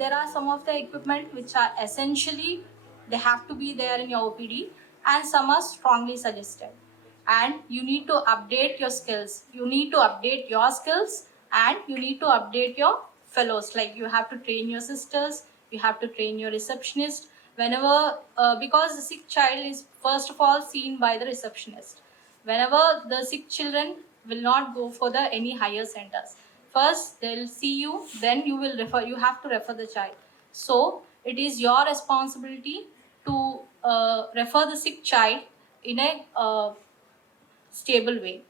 there are some of the equipment which are essentially they have to be there in your OPD, and some are strongly suggested. And you need to update your skills. You need to update your skills, and you need to update your fellows. Like you have to train your sisters, you have to train your receptionist. Whenever, because the sick child is first of all seen by the receptionist. Whenever the sick children will not go for the any higher centers. First they'll see you, then you will refer. You have to refer the child. So it is your responsibility to refer the sick child in a stable way.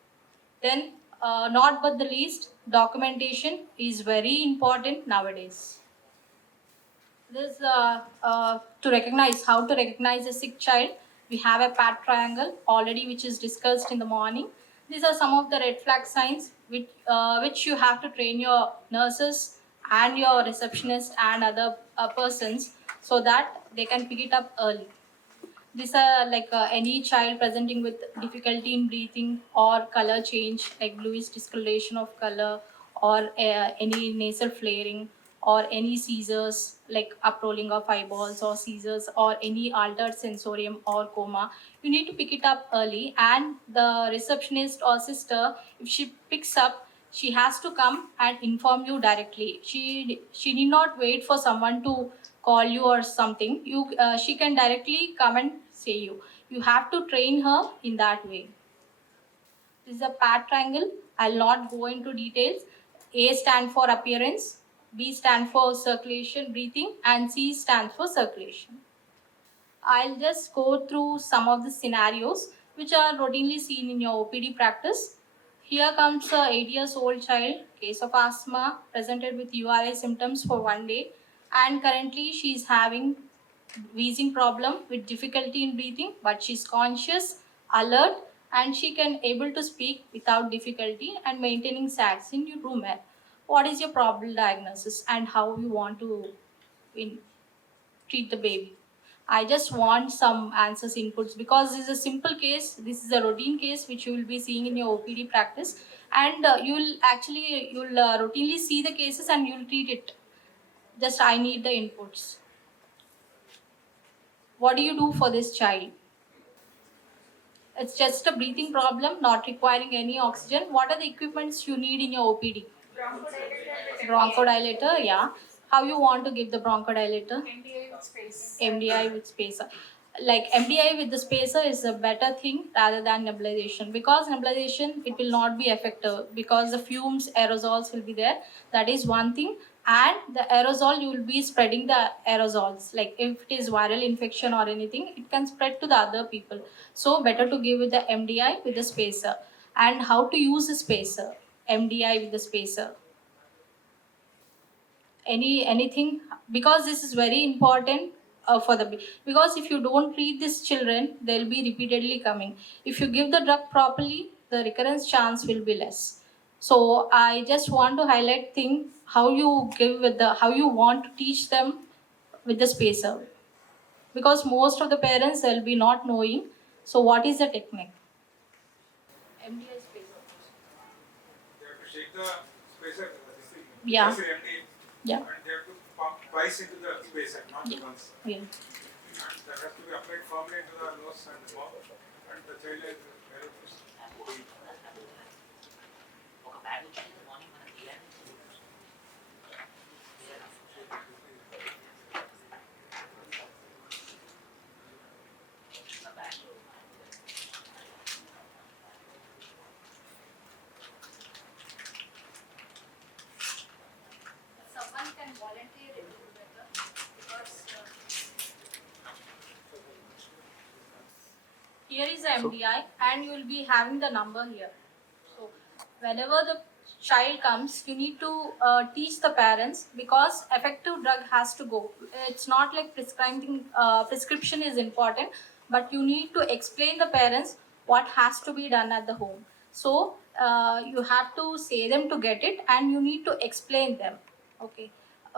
Then, not but the least, documentation is very important nowadays. This to recognize how to recognize a sick child. We have a pat triangle already, which is discussed in the morning. These are some of the red flag signs which you have to train your nurses and your receptionist and other persons so that they can pick it up early. These are like any child presenting with difficulty in breathing or color change, like bluish discoloration of color, or any nasal flaring, or any seizures like uprolling of eyeballs or seizures, or any altered sensorium or coma. You need to pick it up early, and the receptionist or sister, if she picks up, she has to come and inform you directly. She need not wait for someone to call you or something. She can directly come and say you. You have to train her in that way. This is a pat triangle. I'll not go into details. A stands for appearance, B stands for circulation, breathing, and C stands for circulation. I'll just go through some of the scenarios which are routinely seen in your OPD practice. Here comes a 8 years old child, case of asthma, presented with URI symptoms for 1 day, and currently she is having wheezing problem with difficulty in breathing, but she's conscious, alert, and she can able to speak without difficulty and maintaining SATs in room air. What is your probable diagnosis and how you want to treat the baby? I just want some answers, inputs, because this is a simple case. This is a routine case which you will be seeing in your OPD practice, and you'll routinely see the cases and you'll treat it. Just I need the inputs. What do you do for this child? It's just a breathing problem, not requiring any oxygen. What are the equipments you need in your OPD? Bronchodilator, yeah. How you want to give the bronchodilator? MDI with space. MDI with spacer. Like MDI with the spacer is a better thing rather than nebulization, because nebulization it will not be effective because the fumes, aerosols will be there. That is one thing. And the aerosol, you will be spreading the aerosols. Like if it is viral infection or anything, it can spread to the other people. So better to give with the MDI with the spacer. And how to use the spacer? MDI with the spacer. Anything, because this is very important for because if you don't treat these children, they'll be repeatedly coming. If you give the drug properly, the recurrence chance will be less. So I just want to highlight thing how you give with the how you want to teach them with the spacer, because most of the parents they'll be not knowing. So what is the technique? MDI spacer. They have to shake the spacer. Yeah. Empty. Yeah. And they have to pump twice into the spacer, not Yeah. once. Yeah. And that has to be applied firmly into the nose and the mouth. And the child is very pushed. Someone can volunteer it better, because here is the MDI and you will be having the number here. So whenever the child comes, you need to teach the parents, because effective drug has to go. It's not like prescribing, prescription is important, but you need to explain the parents what has to be done at the home. So you have to say them to get it, and you need to explain them. Okay.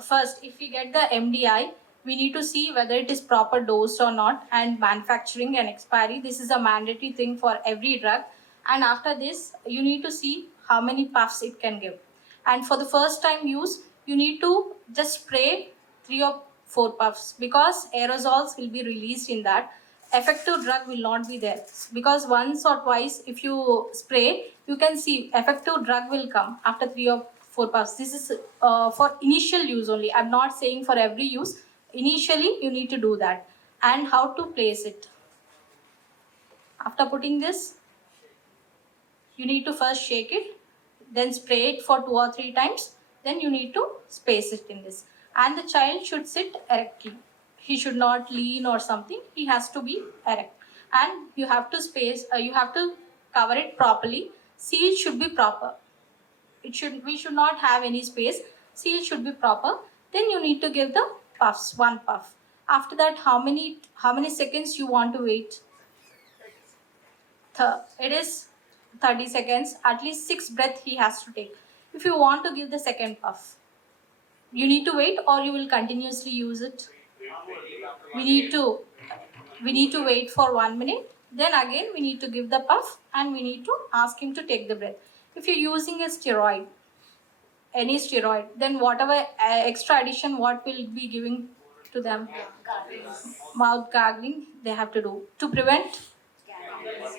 First, if we get the MDI, we need to see whether it is proper dosed or not, and manufacturing and expiry. This is a mandatory thing for every drug. And after this, you need to see how many puffs it can give. And for the first time use, you need to just spray 3 or 4 puffs, because aerosols will be released in that. Effective drug will not be there, because once or twice if you spray, you can see effective drug will come after 3 or 4 puffs. This is for initial use only. I'm not saying for every use. Initially you need to do that. And how to place it: after putting this, you need to first shake it, then spray it for 2 or 3 times, then you need to space it in this. And the child should sit erectly. He should not lean or something. He has to be erect. And you have to you have to cover it properly. Seal should be proper. We should not have any space. Seal should be proper. Then you need to give the puffs, 1 puff. After that, how many seconds you want to wait? It is 30 seconds. At least 6 breaths he has to take. If you want to give the second puff, you need to wait, or you will continuously use it. We need to wait for 1 minute. Then again we need to give the puff, and we need to ask him to take the breath. If you're using a steroid, any steroid, then whatever extra addition what will be giving to them, mouth gargling they have to do to prevent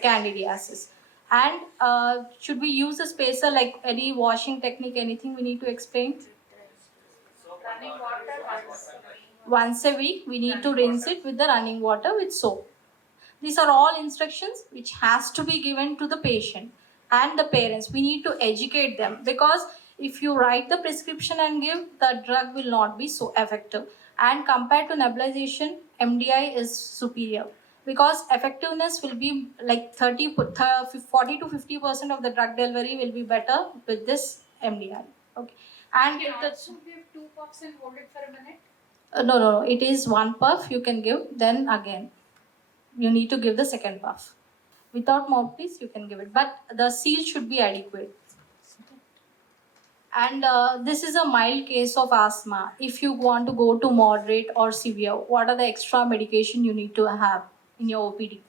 candidiasis. And should we use a spacer, like any washing technique, anything we need to explain? Once a week we need to rinse it with the running water with soap. These are all instructions which has to be given to the patient and the parents. We need to educate them, because if you write the prescription and give, the drug will not be so effective. And compared to nebulization, MDI is superior, because effectiveness will be like 40 to 50% of the drug delivery will be better with this MDI. Okay. And You can also give 2 puffs and hold it for a minute. no. It is 1 puff you can give. Then again, you need to give the second puff. Without mouthpiece, you can give it, but the seal should be adequate. And this is a mild case of asthma. If you want to go to moderate or severe, what are the extra medication you need to have in your OPD?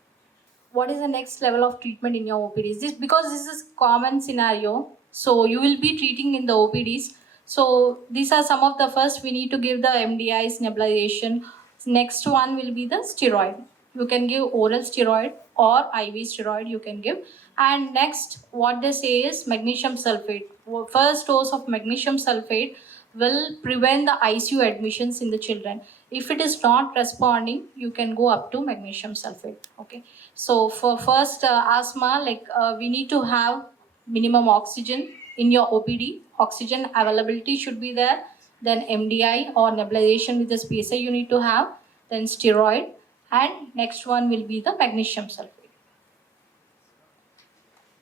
What is the next level of treatment in your OPDs? This, because this is common scenario, so you will be treating in the OPDs. So these are some of the first. We need to give the MDIs, nebulization. Next one will be the steroid. You can give oral steroid or IV steroid you can give. And next, what they say is magnesium sulfate. First dose of magnesium sulfate will prevent the ICU admissions in the children. If it is not responding, you can go up to magnesium sulfate. Okay. So for first asthma, we need to have minimum oxygen in your OPD. Oxygen availability should be there. Then MDI or nebulization with the spacer you need to have. Then steroid, and next one will be the magnesium sulfate.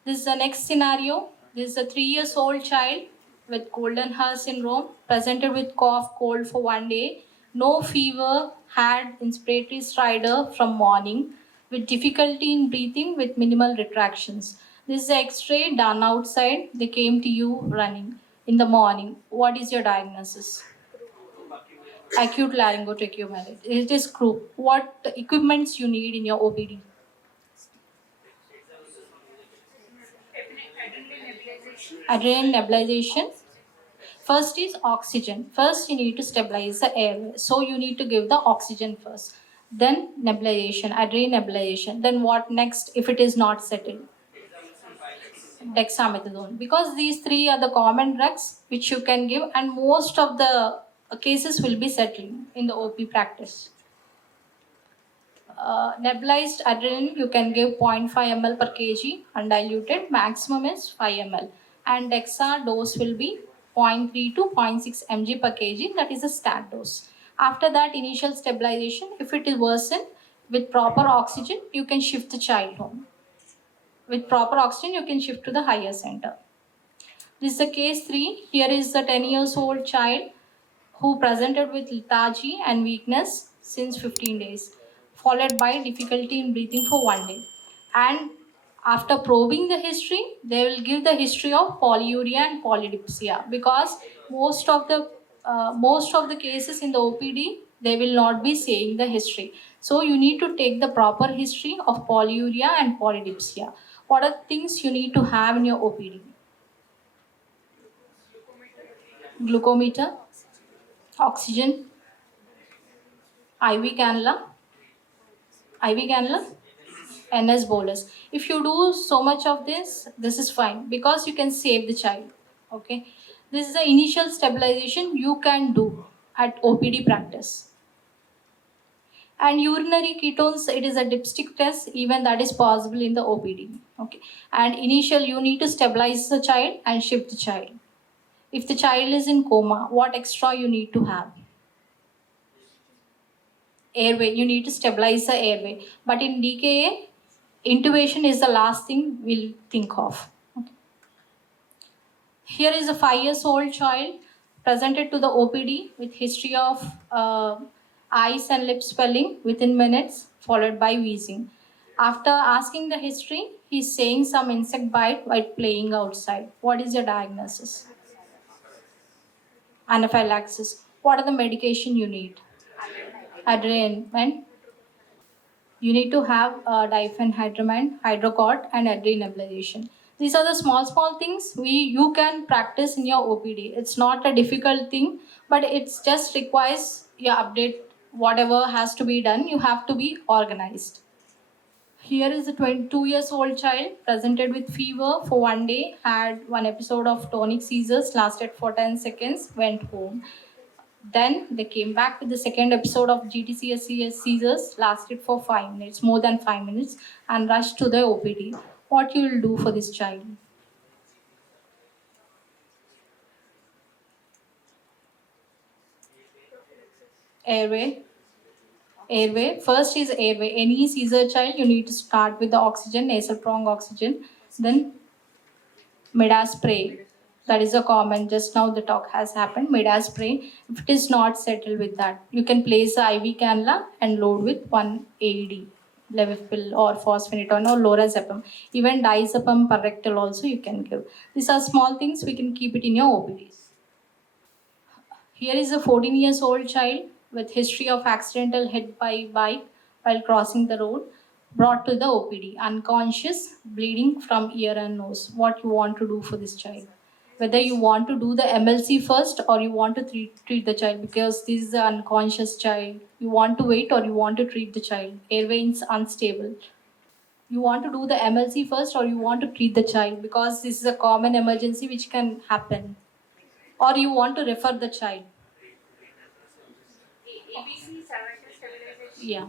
This is the next scenario. This is a 3-year-old child with golden hair syndrome, presented with cough, cold for 1 day, no fever, had inspiratory stridor from morning, with difficulty in breathing with minimal retractions. This is an X-ray done outside. They came to you running in the morning. What is your diagnosis? Acute laryngotracheomalacia. It is croup. What equipments you need in your OPD? Adrenaline nebulization. First is oxygen. First you need to stabilize the airway. So you need to give the oxygen first. Then nebulization, adrenaline nebulization. Then what next if it is not settled? Dexamethasone. Because these 3 are the common drugs which you can give, and most of the cases will be settling in the OP practice. Nebulized adrenaline you can give 0.5 ml per kg, undiluted, maximum is 5 ml. And Dexa dose will be 0.3 to 0.6 mg per kg, that is a stat dose. After that, initial stabilization, if it is worsened, with proper oxygen, you can shift the child home. With proper oxygen, you can shift to the higher center. This is the case 3. Here is the 10-year-old child who presented with lethargy and weakness since 15 days, followed by difficulty in breathing for 1 day. And after probing the history, they will give the history of polyuria and polydipsia, because most of the cases in the OPD, they will not be saying the history. So you need to take the proper history of polyuria and polydipsia. What are things you need to have in your OPD? Glucometer, oxygen, IV cannula, IV cannula, NS bolus. If you do so much of this is fine because you can save the child. Okay, this is the initial stabilization you can do at OPD practice. And urinary ketones, it is a dipstick test, even that is possible in the OPD. Okay, and initial you need to stabilize the child and shift the child. If the child is in coma, what extra you need to have? Airway, you need to stabilize the airway. But in DKA, intubation is the last thing we'll think of. Okay. Here is a 5 years old child presented to the OPD with history of eyes and lip swelling within minutes, followed by wheezing. After asking the history, he's saying some insect bite while playing outside. What is your diagnosis? Anaphylaxis. What are the medication you need? Adrenaline. You need to have diphenhydramine, hydrocort, and adrenaline nebulizer. These are the small things you can practice in your OPD. It's not a difficult thing, but it's just requires your update. Whatever has to be done, you have to be organized. Here is a 22 years old child presented with fever for 1 day, had one episode of tonic seizures, lasted for 10 seconds, went home. Then they came back with the second episode of GTCS seizures, lasted for 5 minutes, more than 5 minutes, and rushed to the OPD. What you will do for this child? Airway. Airway. First is airway. Any seizure child, you need to start with the oxygen, nasal prong oxygen, then Midas spray. That is a common. Just now the talk has happened. Midas spray. If it is not settled with that, you can place the IV cannula and load with one AED, Levipil or phosphonatone or lorazepam. Even diazepam per rectal also you can give. These are small things we can keep it in your OPDs. Here is a 14 years old child with history of accidental hit by bike while crossing the road, brought to the OPD, unconscious, bleeding from ear and nose. What you want to do for this child? Whether you want to do the MLC first or you want to treat the child, because this is an unconscious child. You want to wait or you want to treat the child. Airway is unstable. You want to do the MLC first or you want to treat the child, because this is a common emergency which can happen. Or you want to refer the child. ABC cervical stabilization. Yeah.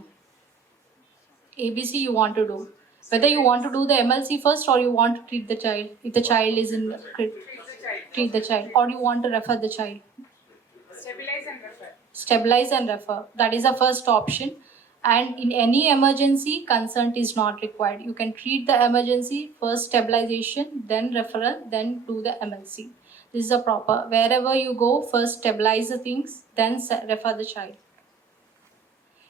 ABC you want to do. Whether you want to do the MLC first or you want to treat the child. If the child is in treat the child, or you want to refer the child. Stabilize and refer. Stabilize and refer. That is the first option. And in any emergency, consent is not required. You can treat the emergency, first stabilization, then referral, then do the MLC. This is a proper. Wherever you go, first stabilize the things, then refer the child.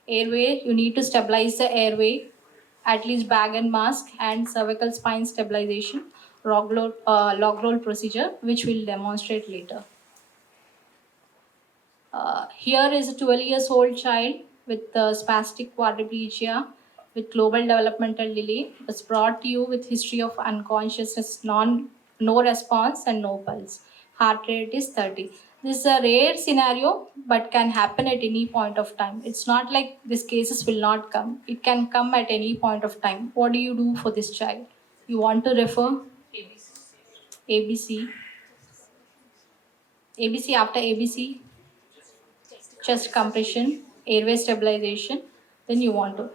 Airway, you need to stabilize the airway, at least bag and mask, and cervical spine stabilization, log roll procedure, which we'll demonstrate later. Here is a 12 years old child with spastic quadriplegia with global developmental delay. Was brought to you with history of unconsciousness, no response and no pulse. Heart rate is 30. This is a rare scenario, but can happen at any point of time. It's not like these cases will not come. It can come at any point of time. What do you do for this child? You want to refer? ABC. ABC after ABC, chest compression, airway stabilization, then you want to.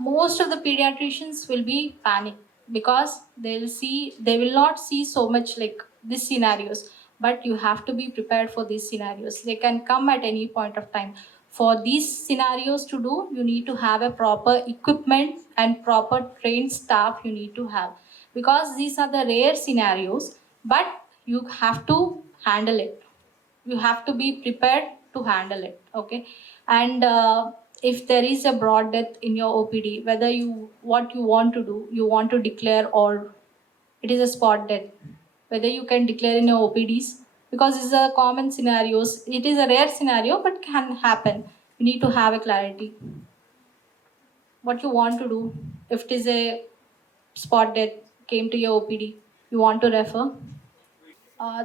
Most of the pediatricians will be panicked because they will not see so much like these scenarios, but you have to be prepared for these scenarios. They can come at any point of time. For these scenarios to do, you need to have a proper equipment and proper trained staff you need to have, because these are the rare scenarios, but you have to handle it. You have to be prepared to handle it. Okay. And if there is a broad death in your OPD, whether what you want to do, you want to declare or it is a spot death, whether you can declare in your OPDs, because it's a common scenarios. It is a rare scenario but can happen. You need to have a clarity what you want to do. If it is a spot death came to your OPD, you want to refer.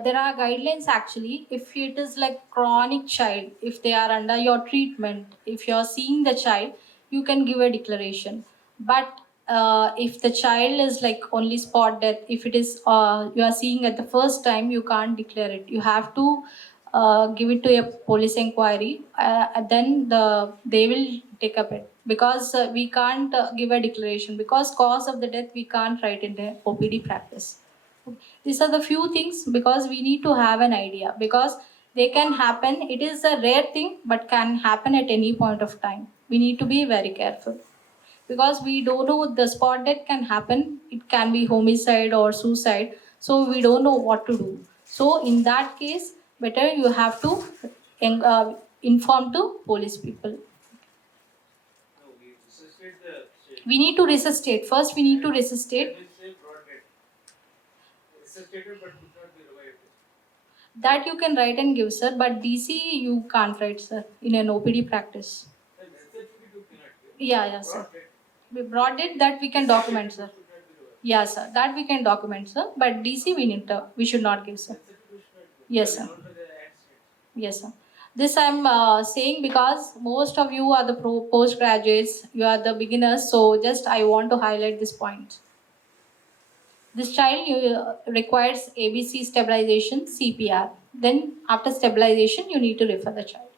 There are guidelines actually. If it is like chronic child, if they are under your treatment, if you are seeing the child, you can give a declaration. But if the child is like only spot death, if it is you are seeing at the first time, you can't declare it. You have to give it to a police inquiry. And then they will take up it, because we can't give a declaration, because cause of the death we can't write in the OPD practice. These are the few things, because we need to have an idea, because they can happen. It is a rare thing but can happen at any point of time. We need to be very careful, because we don't know, the spot death can happen. It can be homicide or suicide, so we don't know what to do. So in that case, better you have to inform to police people. No, we resuscitate the child. We need to resuscitate first. We need to resuscitate. When we say broad death, resuscitated but could not be revived. That you can write and give, sir, but DC you can't write, sir, in an OPD practice. Then death certificate you cannot give. Yeah, sir. Broad death. We brought it, that we can document, sir. Could not be revived. Yeah, sir, that we can document, sir, but DC we should not give, sir. Death certificate should not give. Yes, sir. Known by the Act state. Yes, sir. This I'm saying because most of you are the postgraduates, you are the beginners, so just I want to highlight this point. This child requires ABC stabilization, CPR. Then after stabilization, you need to refer the child.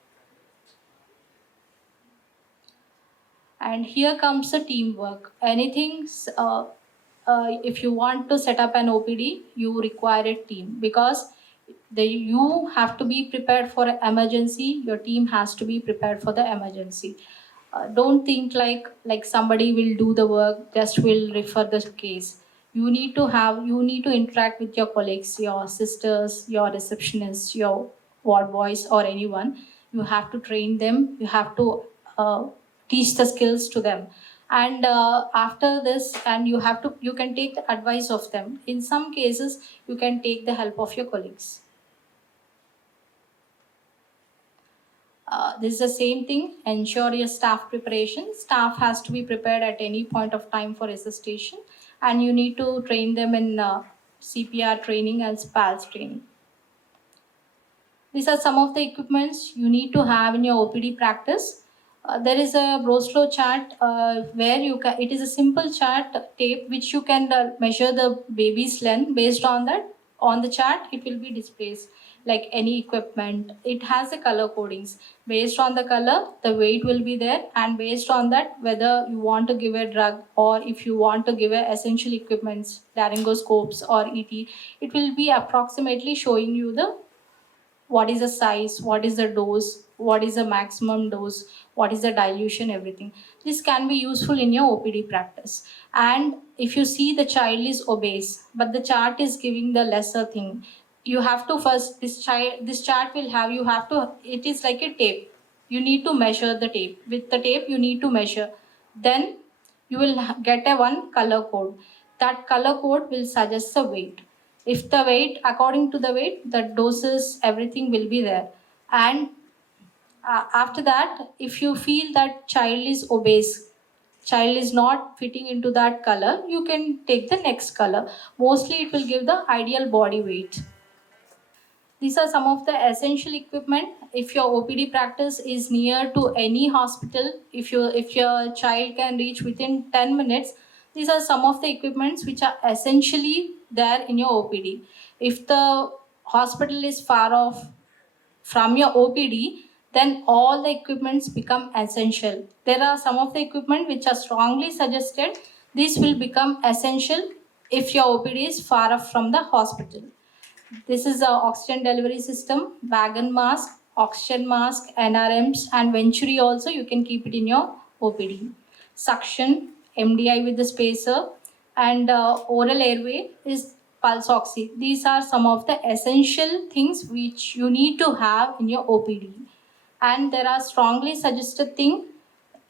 And here comes the teamwork. Anything, if you want to set up an OPD, you require a team, because you have to be prepared for an emergency. Your team has to be prepared for the emergency. Don't think like somebody will do the work, just will refer the case. You need to interact with your colleagues, your sisters, your receptionists, your ward boys, or anyone. You have to train them. You have to teach the skills to them. And after this, and you can take the advice of them. In some cases, you can take the help of your colleagues. This is the same thing. Ensure your staff preparation. Staff has to be prepared at any point of time for resuscitation, and you need to train them in CPR training and SPALS training. These are some of the equipments you need to have in your OPD practice. There is a Broslow chart where it is a simple chart tape which you can measure the baby's length. Based on that, on the chart, it will be displayed like any equipment. It has the color codings. Based on the color, the weight will be there, and based on that, whether you want to give a drug or if you want to give a essential equipments, laryngoscopes or ET, it will be approximately showing you the what is the size, what is the dose, what is the maximum dose, what is the dilution, everything. This can be useful in your OPD practice. And if you see the child is obese, but the chart is giving the lesser thing, you have to first, this chart will have, it is like a tape. You need to measure the tape. With the tape, you need to measure. Then you will get a one color code. That color code will suggest the weight. If the weight, according to the weight, the doses, everything will be there. And after that, if you feel that child is obese, child is not fitting into that color, you can take the next color. Mostly it will give the ideal body weight. These are some of the essential equipment. If your OPD practice is near to any hospital, if your child can reach within 10 minutes, these are some of the equipments which are essentially there in your OPD. If the hospital is far off from your OPD, then all the equipments become essential. There are some of the equipment which are strongly suggested. This will become essential if your OPD is far off from the hospital. This is the oxygen delivery system, wagon mask, oxygen mask, NRMs, and Venturi also you can keep it in your OPD. Suction, MDI with the spacer, and oral airway is pulse oxy. These are some of the essential things which you need to have in your OPD. And there are strongly suggested things,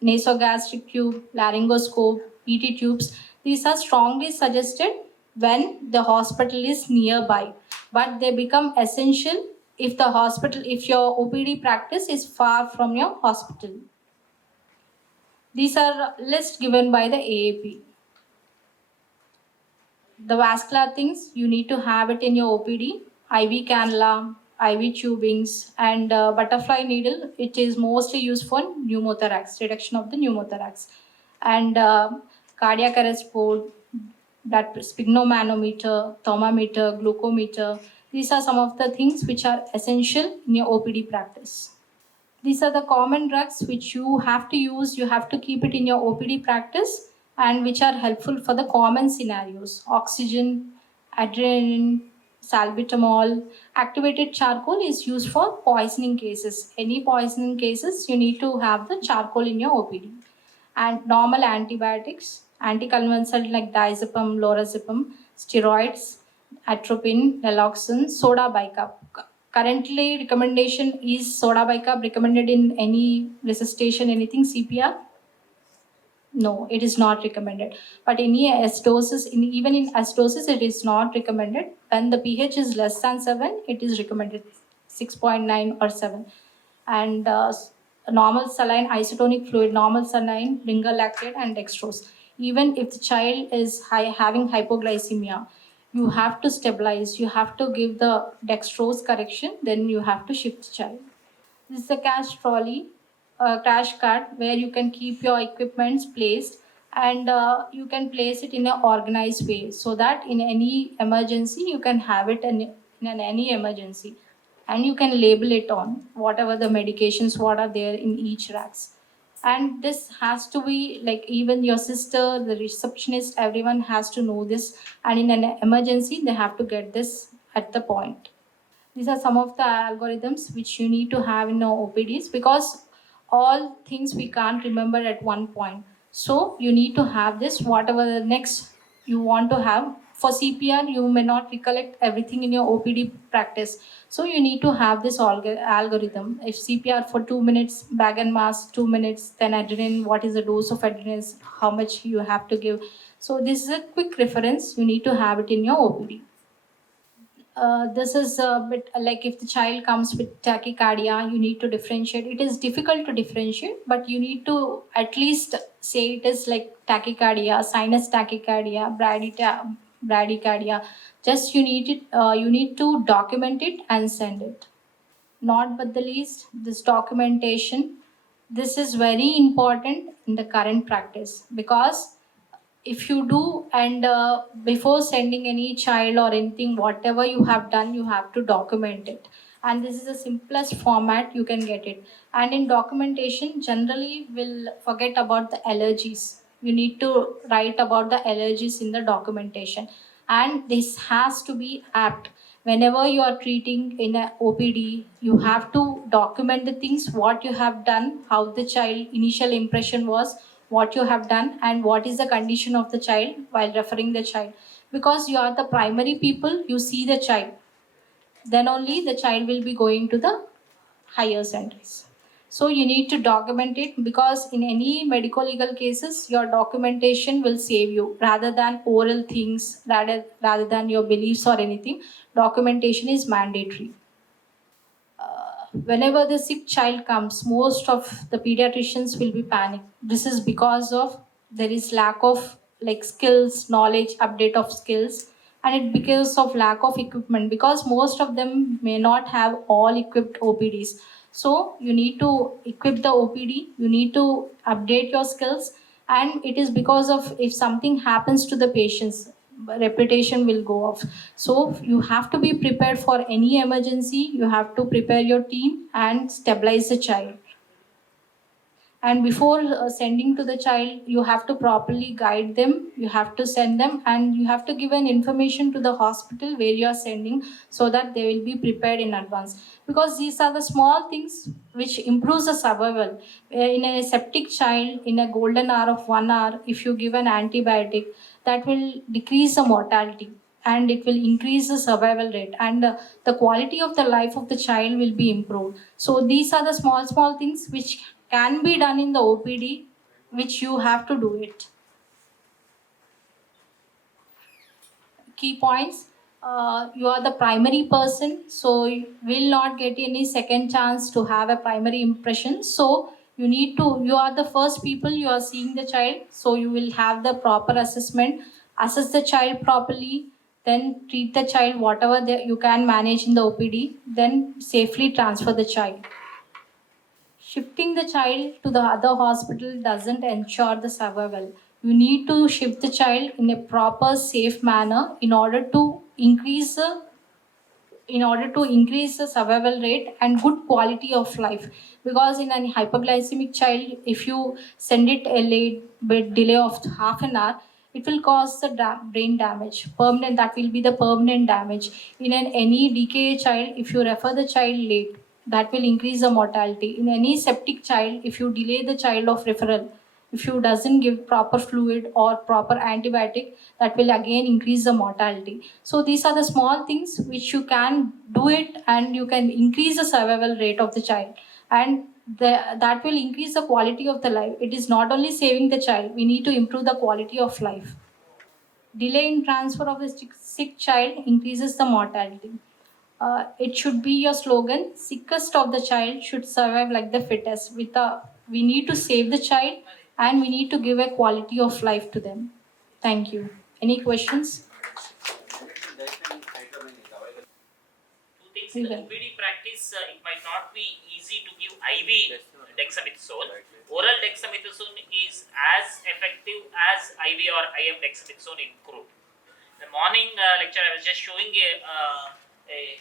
nasogastric tube, laryngoscope, ET tubes. These are strongly suggested when the hospital is nearby, but they become essential if your OPD practice is far from your hospital. These are lists given by the AAP. The vascular things, you need to have it in your OPD. IV cannula, IV tubings, and butterfly needle. It is mostly used for pneumothorax, reduction of the pneumothorax, and cardiac arrest port, that sphygmomanometer, thermometer, glucometer. These are some of the things which are essential in your OPD practice. These are the common drugs which you have to use, you have to keep it in your OPD practice, and which are helpful for the common scenarios. Oxygen, adrenaline, salbutamol. Activated charcoal is used for poisoning cases. Any poisoning cases, you need to have the charcoal in your OPD. And normal antibiotics, anticonvulsant like diazepam, lorazepam, steroids, atropine, naloxone, soda bicarb. Currently, recommendation is soda bicarb recommended in any resuscitation, anything CPR? No, it is not recommended. But any acidosis, even in acidosis, it is not recommended. When the pH is less than 7, it is recommended 6.9 or 7. And normal saline, isotonic fluid, normal saline, ringer lactate, and dextrose. Even if the child is having hypoglycemia, you have to stabilize, you have to give the dextrose correction, then you have to shift the child. This is a cash trolley, a crash cart where you can keep your equipments placed, and you can place it in an organized way so that in any emergency you can have it in any emergency, and you can label it on whatever the medications what are there in each racks. And this has to be like even your sister, the receptionist, everyone has to know this, and in an emergency they have to get this at the point. These are some of the algorithms which you need to have in your OPDs, because all things we can't remember at one point. So you need to have this, whatever the next you want to have. For CPR, you may not recollect everything in your OPD practice. So you need to have this algorithm. If CPR for 2 minutes, bag and mask 2 minutes, then adrenaline, what is the dose of adrenaline, how much you have to give. So this is a quick reference. You need to have it in your OPD. This is a bit like if the child comes with tachycardia, you need to differentiate. It is difficult to differentiate, but you need to at least say it is like tachycardia, sinus tachycardia, bradycardia. Just you need it. You need to document it and send it. Not but the least, this documentation. This is very important in the current practice, because if you do, and before sending any child or anything, whatever you have done, you have to document it, and this is the simplest format you can get it. And in documentation, generally we'll forget about the allergies. You need to write about the allergies in the documentation, and this has to be apt. Whenever you are treating in a OPD, you have to document the things what you have done, how the child initial impression was, what you have done, and what is the condition of the child while referring the child, because you are the primary people, you see the child, then only the child will be going to the higher centers. So you need to document it, because in any medical legal cases your documentation will save you rather than oral things, rather than your beliefs or anything. Documentation is mandatory. Whenever the sick child comes, most of the pediatricians will be panicked. This is because of there is lack of like skills, knowledge, update of skills, and it because of lack of equipment, because most of them may not have all equipped OPDs. So you need to equip the OPD, you need to update your skills, and it is because of if something happens to the patients, reputation will go off. So you have to be prepared for any emergency. You have to prepare your team and stabilize the child. And before sending to the child, you have to properly guide them, you have to send them, and you have to give an information to the hospital where you are sending, so that they will be prepared in advance, because these are the small things which improves the survival. In a septic child, in a golden hour of 1 hour, if you give an antibiotic, that will decrease the mortality, and it will increase the survival rate, and the quality of the life of the child will be improved. So these are the small things which can be done in the OPD, which you have to do it. Key points. You are the primary person, so you will not get any second chance to have a primary impression. So you are the first people you are seeing the child, so you will have the proper assessment, assess the child properly, then treat the child whatever you can manage in the OPD, then safely transfer the child. Shifting the child to the other hospital doesn't ensure the survival. You need to shift the child in a proper, safe manner in order to increase the survival rate and good quality of life. Because in a hypoglycemic child, if you send it a late bit delay of half an hour, it will cause the brain damage. Permanent, that will be the permanent damage. In any DKA child, if you refer the child late, that will increase the mortality. In any septic child, if you delay the child of referral, if you doesn't give proper fluid or proper antibiotic, that will again increase the mortality. So these are the small things which you can do it, and you can increase the survival rate of the child, and that will increase the quality of the life. It is not only saving the child, we need to improve the quality of life. Delay in transfer of the sick child increases the mortality. It should be your slogan: sickest of the child should survive like the fittest. We need to save the child, and we need to give a quality of life to them. Thank you. Any questions? Two things in the OPD practice, it might not be easy to give IV dexamethasone. Oral dexamethasone is as effective as IV or IM dexamethasone in crude. The morning lecture, I was just showing a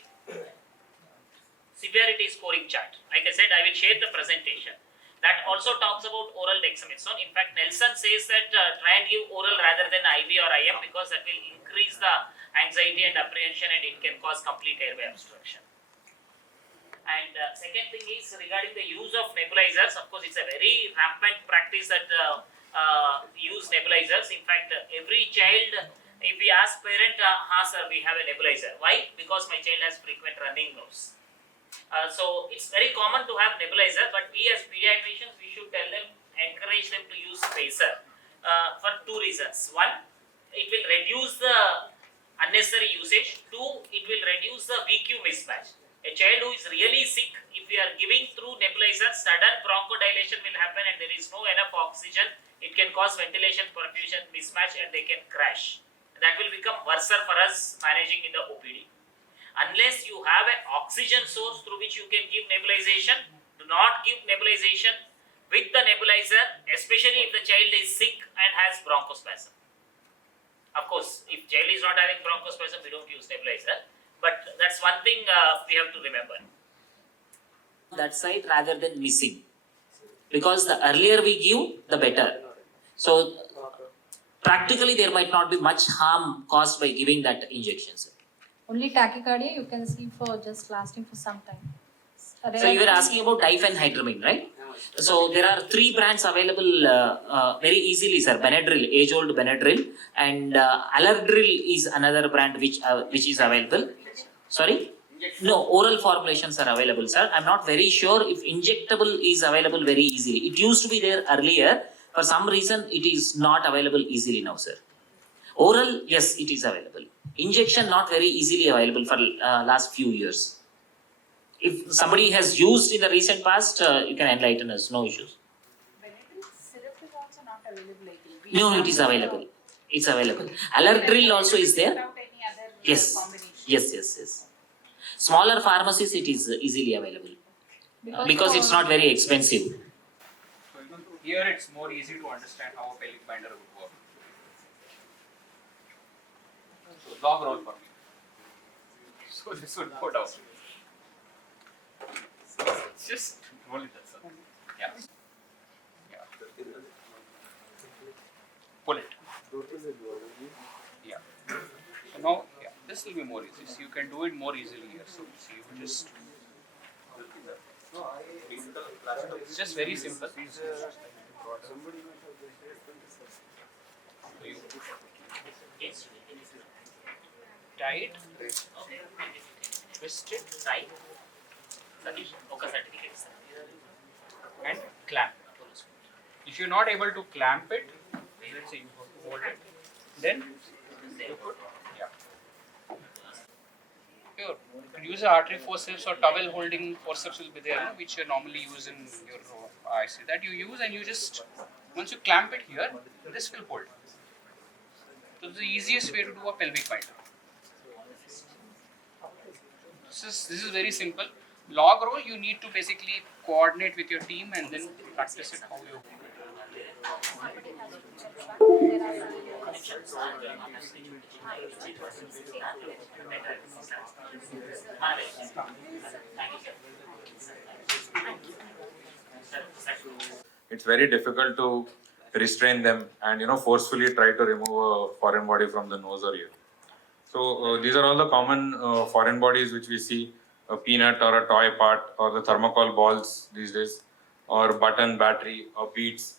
severity scoring chart. Like I said, I will share the presentation. That also talks about oral dexamethasone. In fact, Nelson says that try and give oral rather than IV or IM, because that will increase the anxiety and apprehension, and it can cause complete airway obstruction. And second thing is regarding the use of nebulizers. Of course, it's a very rampant practice that use nebulizers. In fact, every child, if we ask parent, sir, we have a nebulizer. Why? Because my child has frequent running nose. So it's very common to have nebulizer, but we as pediatricians, we should tell them, encourage them to use spacer for two reasons. One, it will reduce the unnecessary usage. Two, it will reduce the VQ mismatch. A child who is really sick, if we are giving through nebulizer, sudden bronchodilation will happen and there is no enough oxygen. It can cause ventilation perfusion mismatch and they can crash. That will become worse for us managing in the OPD. Unless you have an oxygen source through which you can give nebulization, do not give nebulization with the nebulizer, especially if the child is sick and has bronchospasm. Of course, if child is not having bronchospasm, we don't use nebulizer. But that's one thing we have to remember. That side rather than missing. Because the earlier we give, the better. So, practically there might not be much harm caused by giving that injection. Only tachycardia you can see for just lasting for some time. So you were asking about diphenhydramine, right? So there are 3 brands available very easily, sir. Benadryl, age-old Benadryl, and Alardryl is another brand which is available. Sorry? No, oral formulations are available, sir. I'm not very sure if injectable is available very easily. It used to be there earlier. For some reason, it is not available easily now, sir. Oral, yes, it is available. Injection, not very easily available for last few years. If somebody has used in the recent past, you can enlighten us, no issues. Benadryl syrup is also not available. Like No, it is available. It's available. Alardryl also is there. Without any other Yes. combination. Yes. Smaller pharmacies, it is easily available. Because it's not very expensive. So here it's more easy to understand how a pelvic binder would work. So log roll for me. So this would go down. Just roll it, sir. Yeah. Pull it. Yeah. So now, this will be more easy. So you can do it more easily here. So you just. It's just very simple. Yes. Tie it, twist it, Right. Okay, certificate, sir. and clamp. If you're not able to clamp it, let's say you hold it, then you put, Sure. You can use an artery forceps or towel holding forceps will be there, no, which you normally use in your IC. That you use and you just, once you clamp it here, this will hold. So this is the easiest way to do a pelvic binder. This is very simple. Log roll, you need to basically coordinate with your team and then practice it how you. It's very difficult to restrain them and forcefully try to remove a foreign body from the nose or ear. So these are all the common foreign bodies which we see: a peanut or a toy part, or the thermocol balls these days, or button, battery, or beads.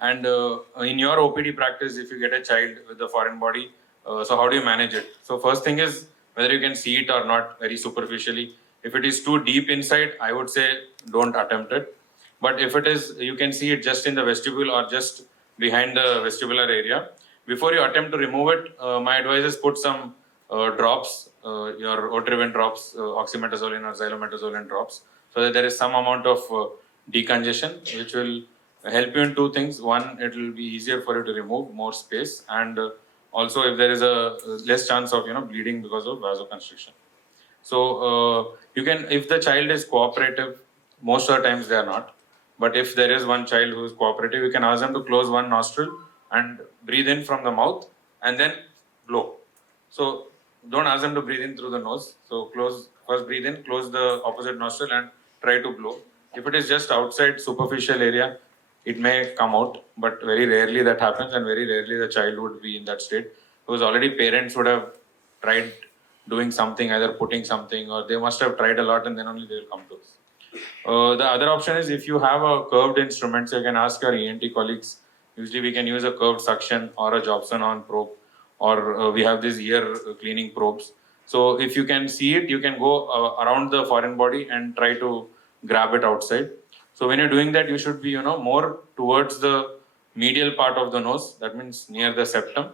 And in your OPD practice, if you get a child with a foreign body, so how do you manage it? So first thing is whether you can see it or not, very superficially. If it is too deep inside, I would say don't attempt it. But if it is, you can see it just in the vestibule or just behind the vestibular area. Before you attempt to remove it, my advice is put some drops, your Otrivin drops, oxymetazoline or xylometazoline drops, so that there is some amount of decongestion, which will help you in two things. One, it will be easier for you to remove, more space, and also if there is a less chance of bleeding because of vasoconstriction. So you can, if the child is cooperative, most of the times they are not. But if there is one child who is cooperative, you can ask them to close one nostril and breathe in from the mouth and then blow. So don't ask them to breathe in through the nose. So first breathe in, close the opposite nostril and try to blow. If it is just outside superficial area, it may come out, but very rarely that happens, and very rarely the child would be in that state, because already parents would have tried doing something, either putting something, or they must have tried a lot and then only they will come to us. The other option is, if you have a curved instrument, so you can ask your ENT colleagues. Usually we can use a curved suction or a Jobson on probe, or we have these ear cleaning probes. So if you can see it, you can go around the foreign body and try to grab it outside. So when you're doing that, you should be more towards the medial part of the nose, that means near the septum,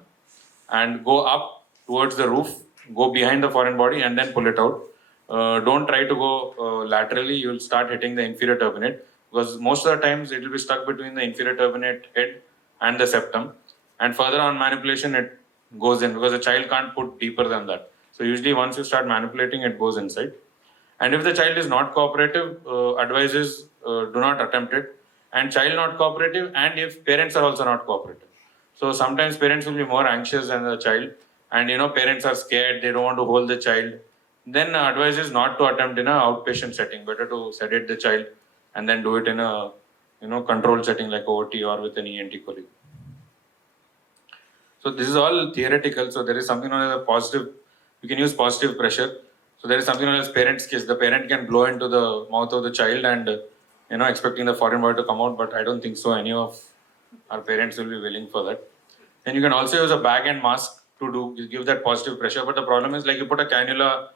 and go up towards the roof, go behind the foreign body and then pull it out. Don't try to go laterally, you will start hitting the inferior turbinate, because most of the times it will be stuck between the inferior turbinate head and the septum, and further on manipulation it goes in, because the child can't put deeper than that. So usually once you start manipulating, it goes inside. And if the child is not cooperative, advice is do not attempt it. And child not cooperative, and if parents are also not cooperative. So sometimes parents will be more anxious than the child, and parents are scared, they don't want to hold the child. Then advice is not to attempt in an outpatient setting. Better to sedate the child and then do it in a controlled setting like OT or with an ENT colleague. So this is all theoretical. So there is something known as a positive. You can use positive pressure. So there is something known as parent's kiss. The parent can blow into the mouth of the child and expecting the foreign body to come out. But I don't think so. Any of our parents will be willing for that. Then you can also use a bag and mask to give that positive pressure. But the problem is, like, you put a cannula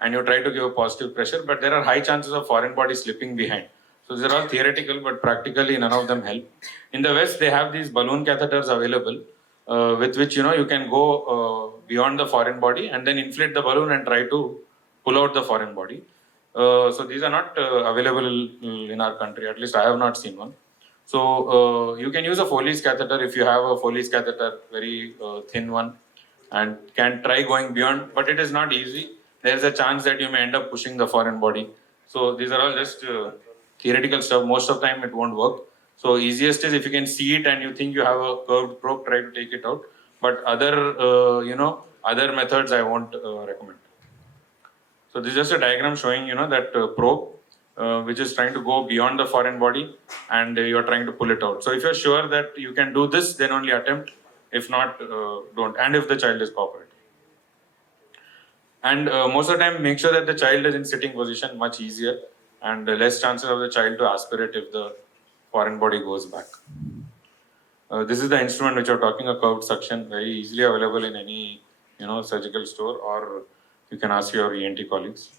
and you try to give a positive pressure, but there are high chances of foreign body slipping behind. So these are all theoretical, but practically none of them help. In the West, they have these balloon catheters available, with which you can go beyond the foreign body and then inflate the balloon and try to pull out the foreign body. So these are not available in our country. At least I have not seen one. So you can use a Foley's catheter if you have a Foley's catheter, very thin one, and can try going beyond, but it is not easy. There is a chance that you may end up pushing the foreign body. So these are all just theoretical stuff. Most of the time it won't work. So easiest is, if you can see it and you think you have a curved probe, try to take it out. But other methods I won't recommend. So this is just a diagram showing that probe which is trying to go beyond the foreign body, and you are trying to pull it out. So if you're sure that you can do this, then only attempt. If not, don't. And if the child is cooperative. And most of the time, make sure that the child is in sitting position, much easier, and less chances of the child to aspirate if the foreign body goes back. This is the instrument which you're talking, a curved suction, very easily available in any surgical store, or you can ask your ENT colleagues.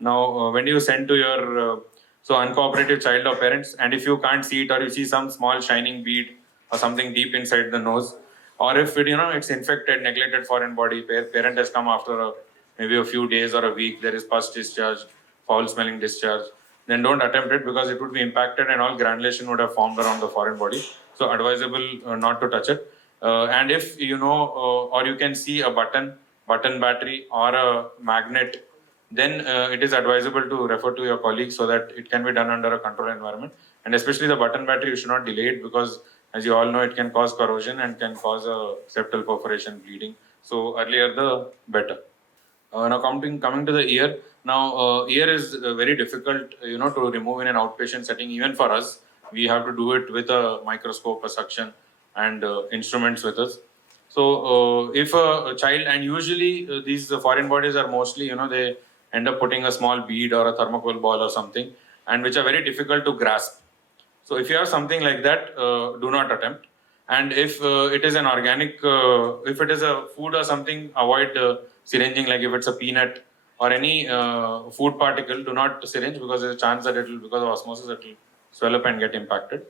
Now, when you send to your uncooperative child or parents, and if you can't see it, or you see some small shining bead or something deep inside the nose, or if it, it's infected, neglected foreign body, parent has come after maybe a few days or a week, there is pus discharge, foul smelling discharge, then don't attempt it, because it would be impacted and all granulation would have formed around the foreign body. So advisable not to touch it. And if or you can see a button battery or a magnet then it is advisable to refer to your colleagues so that it can be done under a controlled environment. And especially the button battery, you should not delay it because, as you all know, it can cause corrosion and can cause a septal perforation, bleeding. So earlier the better. Now coming to the ear. Now ear is very difficult, to remove in an outpatient setting. Even for us, we have to do it with a microscope, a suction, and instruments with us. So if a child, and usually these foreign bodies are mostly, they end up putting a small bead or a thermocol ball or something, and which are very difficult to grasp. So if you have something like that, do not attempt. And if it is an organic, if it is a food or something, avoid syringing. Like if it's a peanut or any food particle, do not syringe because there's a chance that it will, because of osmosis, it will swell up and get impacted.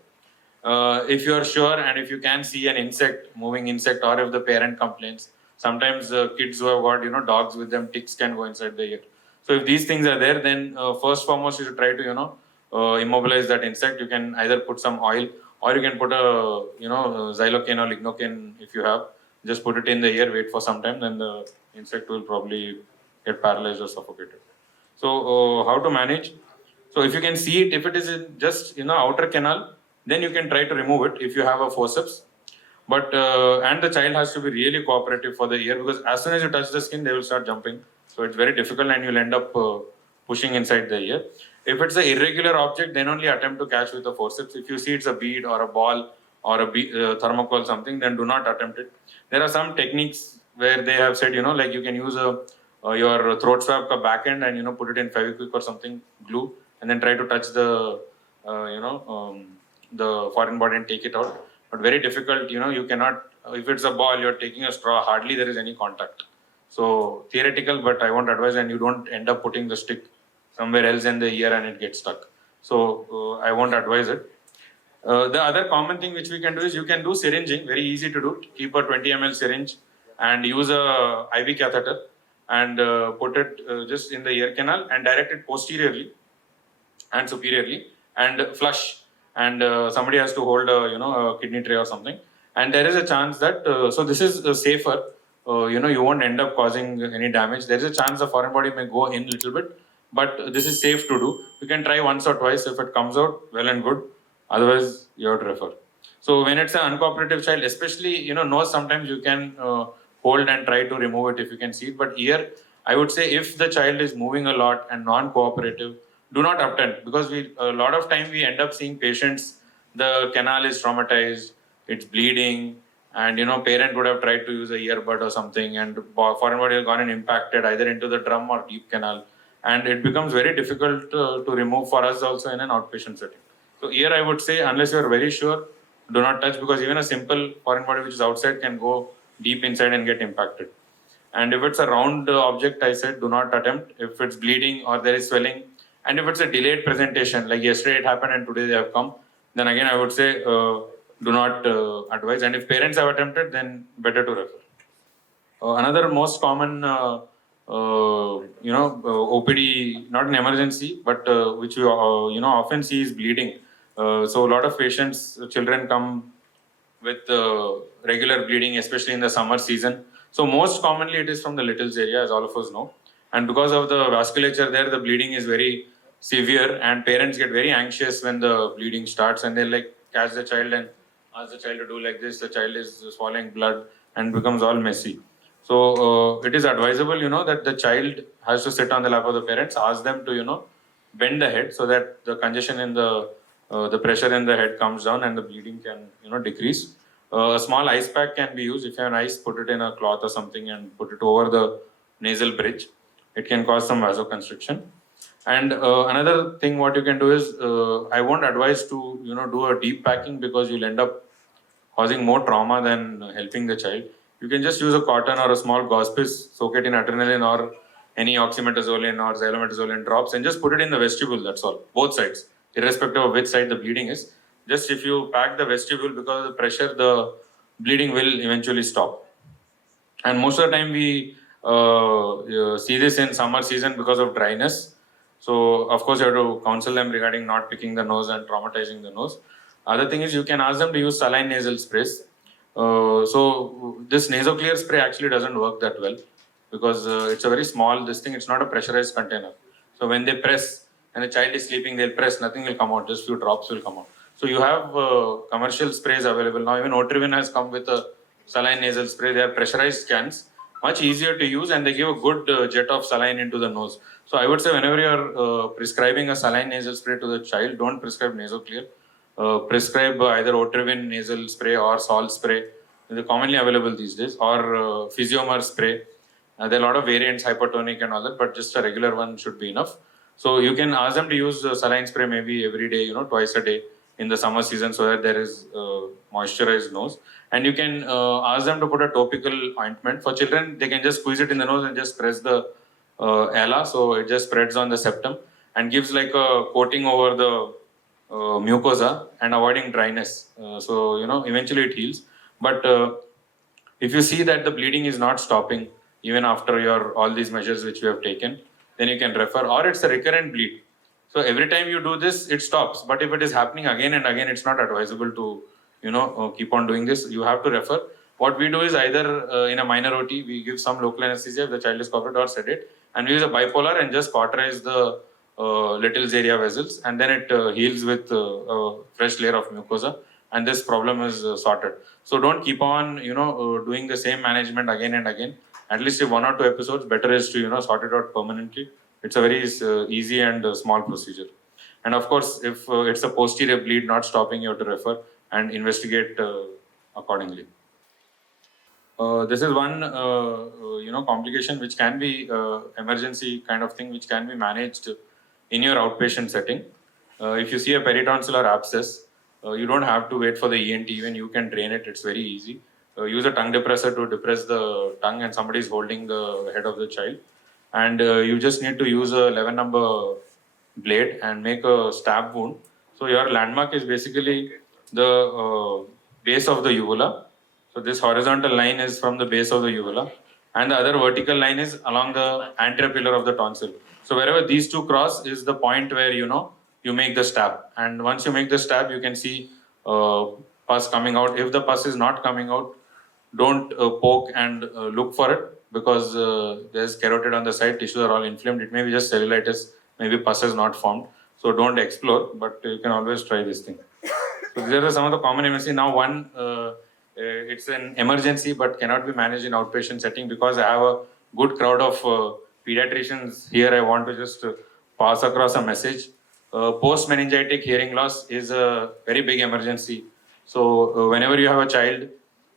If you are sure and if you can see an insect, moving insect, or if the parent complains, sometimes kids who have got dogs with them, ticks can go inside the ear. So if these things are there, then first foremost you should try to immobilize that insect. You can either put some oil or you can put a xylocaine or lignocaine if you have. Just put it in the ear, wait for some time, then the insect will probably get paralyzed or suffocated. So how to manage? So if you can see it, if it is in just outer canal, then you can try to remove it if you have a forceps. But and the child has to be really cooperative for the ear, because as soon as you touch the skin, they will start jumping. So it's very difficult and you'll end up pushing inside the ear. If it's an irregular object, then only attempt to catch with the forceps. If you see it's a bead or a ball or a thermocol something, then do not attempt it. There are some techniques where they have said, like you can use your throat swab back end and put it in Fevikwik or something, glue, and then try to touch the the foreign body and take it out. But very difficult, you cannot, if it's a ball, you're taking a straw, hardly there is any contact. So theoretical, but I won't advise, and you don't end up putting the stick somewhere else in the ear and it gets stuck. So I won't advise it. The other common thing which we can do is you can do syringing, very easy to do. Keep a 20 ml syringe and use a IV catheter and put it just in the ear canal and direct it posteriorly and superiorly and flush. And somebody has to hold a kidney tray or something. And there is a chance that, so this is safer, you won't end up causing any damage. There is a chance the foreign body may go in a little bit, but this is safe to do. You can try once or twice. If it comes out, well and good. Otherwise, you have to refer. So when it's an uncooperative child, especially, nose, sometimes you can hold and try to remove it if you can see it. But ear, I would say if the child is moving a lot and non-cooperative, do not attempt, because a lot of time we end up seeing patients, the canal is traumatized, it's bleeding, and parent would have tried to use a earbud or something, and foreign body has gone and impacted either into the drum or deep canal, and it becomes very difficult to remove for us also in an outpatient setting. So here I would say, unless you are very sure, do not touch, because even a simple foreign body which is outside can go deep inside and get impacted. And if it's a round object, I said do not attempt. If it's bleeding or there is swelling, and if it's a delayed presentation, like yesterday it happened and today they have come, then again I would say do not advise. And if parents have attempted, then better to refer. Another most common, OPD, not an emergency, but which we often see is bleeding. So a lot of patients, children come with regular bleeding, especially in the summer season. So most commonly it is from the littles area, as all of us know. And because of the vasculature there, the bleeding is very severe, and parents get very anxious when the bleeding starts, and they catch the child and ask the child to do like this. The child is swallowing blood and becomes all messy. So it is advisable, that the child has to sit on the lap of the parents, ask them to, bend the head so that the congestion in the pressure in the head comes down and the bleeding can, decrease. A small ice pack can be used. If you have an ice, put it in a cloth or something and put it over the nasal bridge. It can cause some vasoconstriction. And another thing what you can do is, I won't advise to, do a deep packing, because you'll end up causing more trauma than helping the child. You can just use a cotton or a small gauze piece, soak it in adrenaline or any oxymetazoline or xylometazoline drops, and just put it in the vestibule, that's all, both sides, irrespective of which side the bleeding is. Just if you pack the vestibule, because of the pressure, the bleeding will eventually stop. And most of the time we see this in summer season because of dryness. So of course you have to counsel them regarding not picking the nose and traumatizing the nose. Other thing is you can ask them to use saline nasal sprays. So this nasoclear spray actually doesn't work that well. because it's a very small this thing. It's not a pressurized container. So when they press and the child is sleeping, they'll press, nothing will come out, just few drops will come out. So you have commercial sprays available now. Even Otrivin has come with a saline nasal spray. They are pressurized cans, much easier to use, and they give a good jet of saline into the nose. So I would say whenever you are prescribing a saline nasal spray to the child, don't prescribe NasoClear. Prescribe either Otrivin nasal spray or salt spray. They're commonly available these days, or Physiomer spray. There are a lot of variants, hypertonic and all that, but just a regular one should be enough. So you can ask them to use saline spray maybe every day, twice a day in the summer season, so that there is moisturized nose. And you can ask them to put a topical ointment. For children, they can just squeeze it in the nose and just press the ala, so it just spreads on the septum and gives like a coating over the mucosa and avoiding dryness. So eventually it heals. But if you see that the bleeding is not stopping even after your all these measures which you have taken, then you can refer, or it's a recurrent bleed. So every time you do this, it stops. But if it is happening again and again, it's not advisable to keep on doing this. You have to refer. What we do is either in a minor OT, we give some local anesthesia if the child is covered, or sedate, and we use a bipolar and just cauterize the Little's area vessels, and then it heals with a fresh layer of mucosa, and this problem is sorted. So don't keep on doing the same management again and again. At least if 1 or 2 episodes, better is to sort it out permanently. It's a very easy and small procedure. And of course, if it's a posterior bleed not stopping, you have to refer and investigate accordingly. This is one complication which can be emergency kind of thing, which can be managed in your outpatient setting. If you see a peritonsillar abscess, you don't have to wait for the ENT. Even you can drain it. It's very easy. Use a tongue depressor to depress the tongue, and somebody is holding the head of the child. And you just need to use a 11 number blade and make a stab wound. So your landmark is basically the base of the uvula. So this horizontal line is from the base of the uvula, and the other vertical line is along the anterior pillar of the tonsil. So wherever these two cross is the point where you make the stab. And once you make the stab, you can see pus coming out. If the pus is not coming out, don't poke and look for it, because there's carotid on the side, tissues are all inflamed. It may be just cellulitis, maybe pus is not formed. So don't explore, but you can always try this thing. So these are some of the common emergencies. Now one, it's an emergency but cannot be managed in outpatient setting, because I have a good crowd of pediatricians here. I want to just pass across a message. Post-meningitic hearing loss is a very big emergency. So whenever you have a child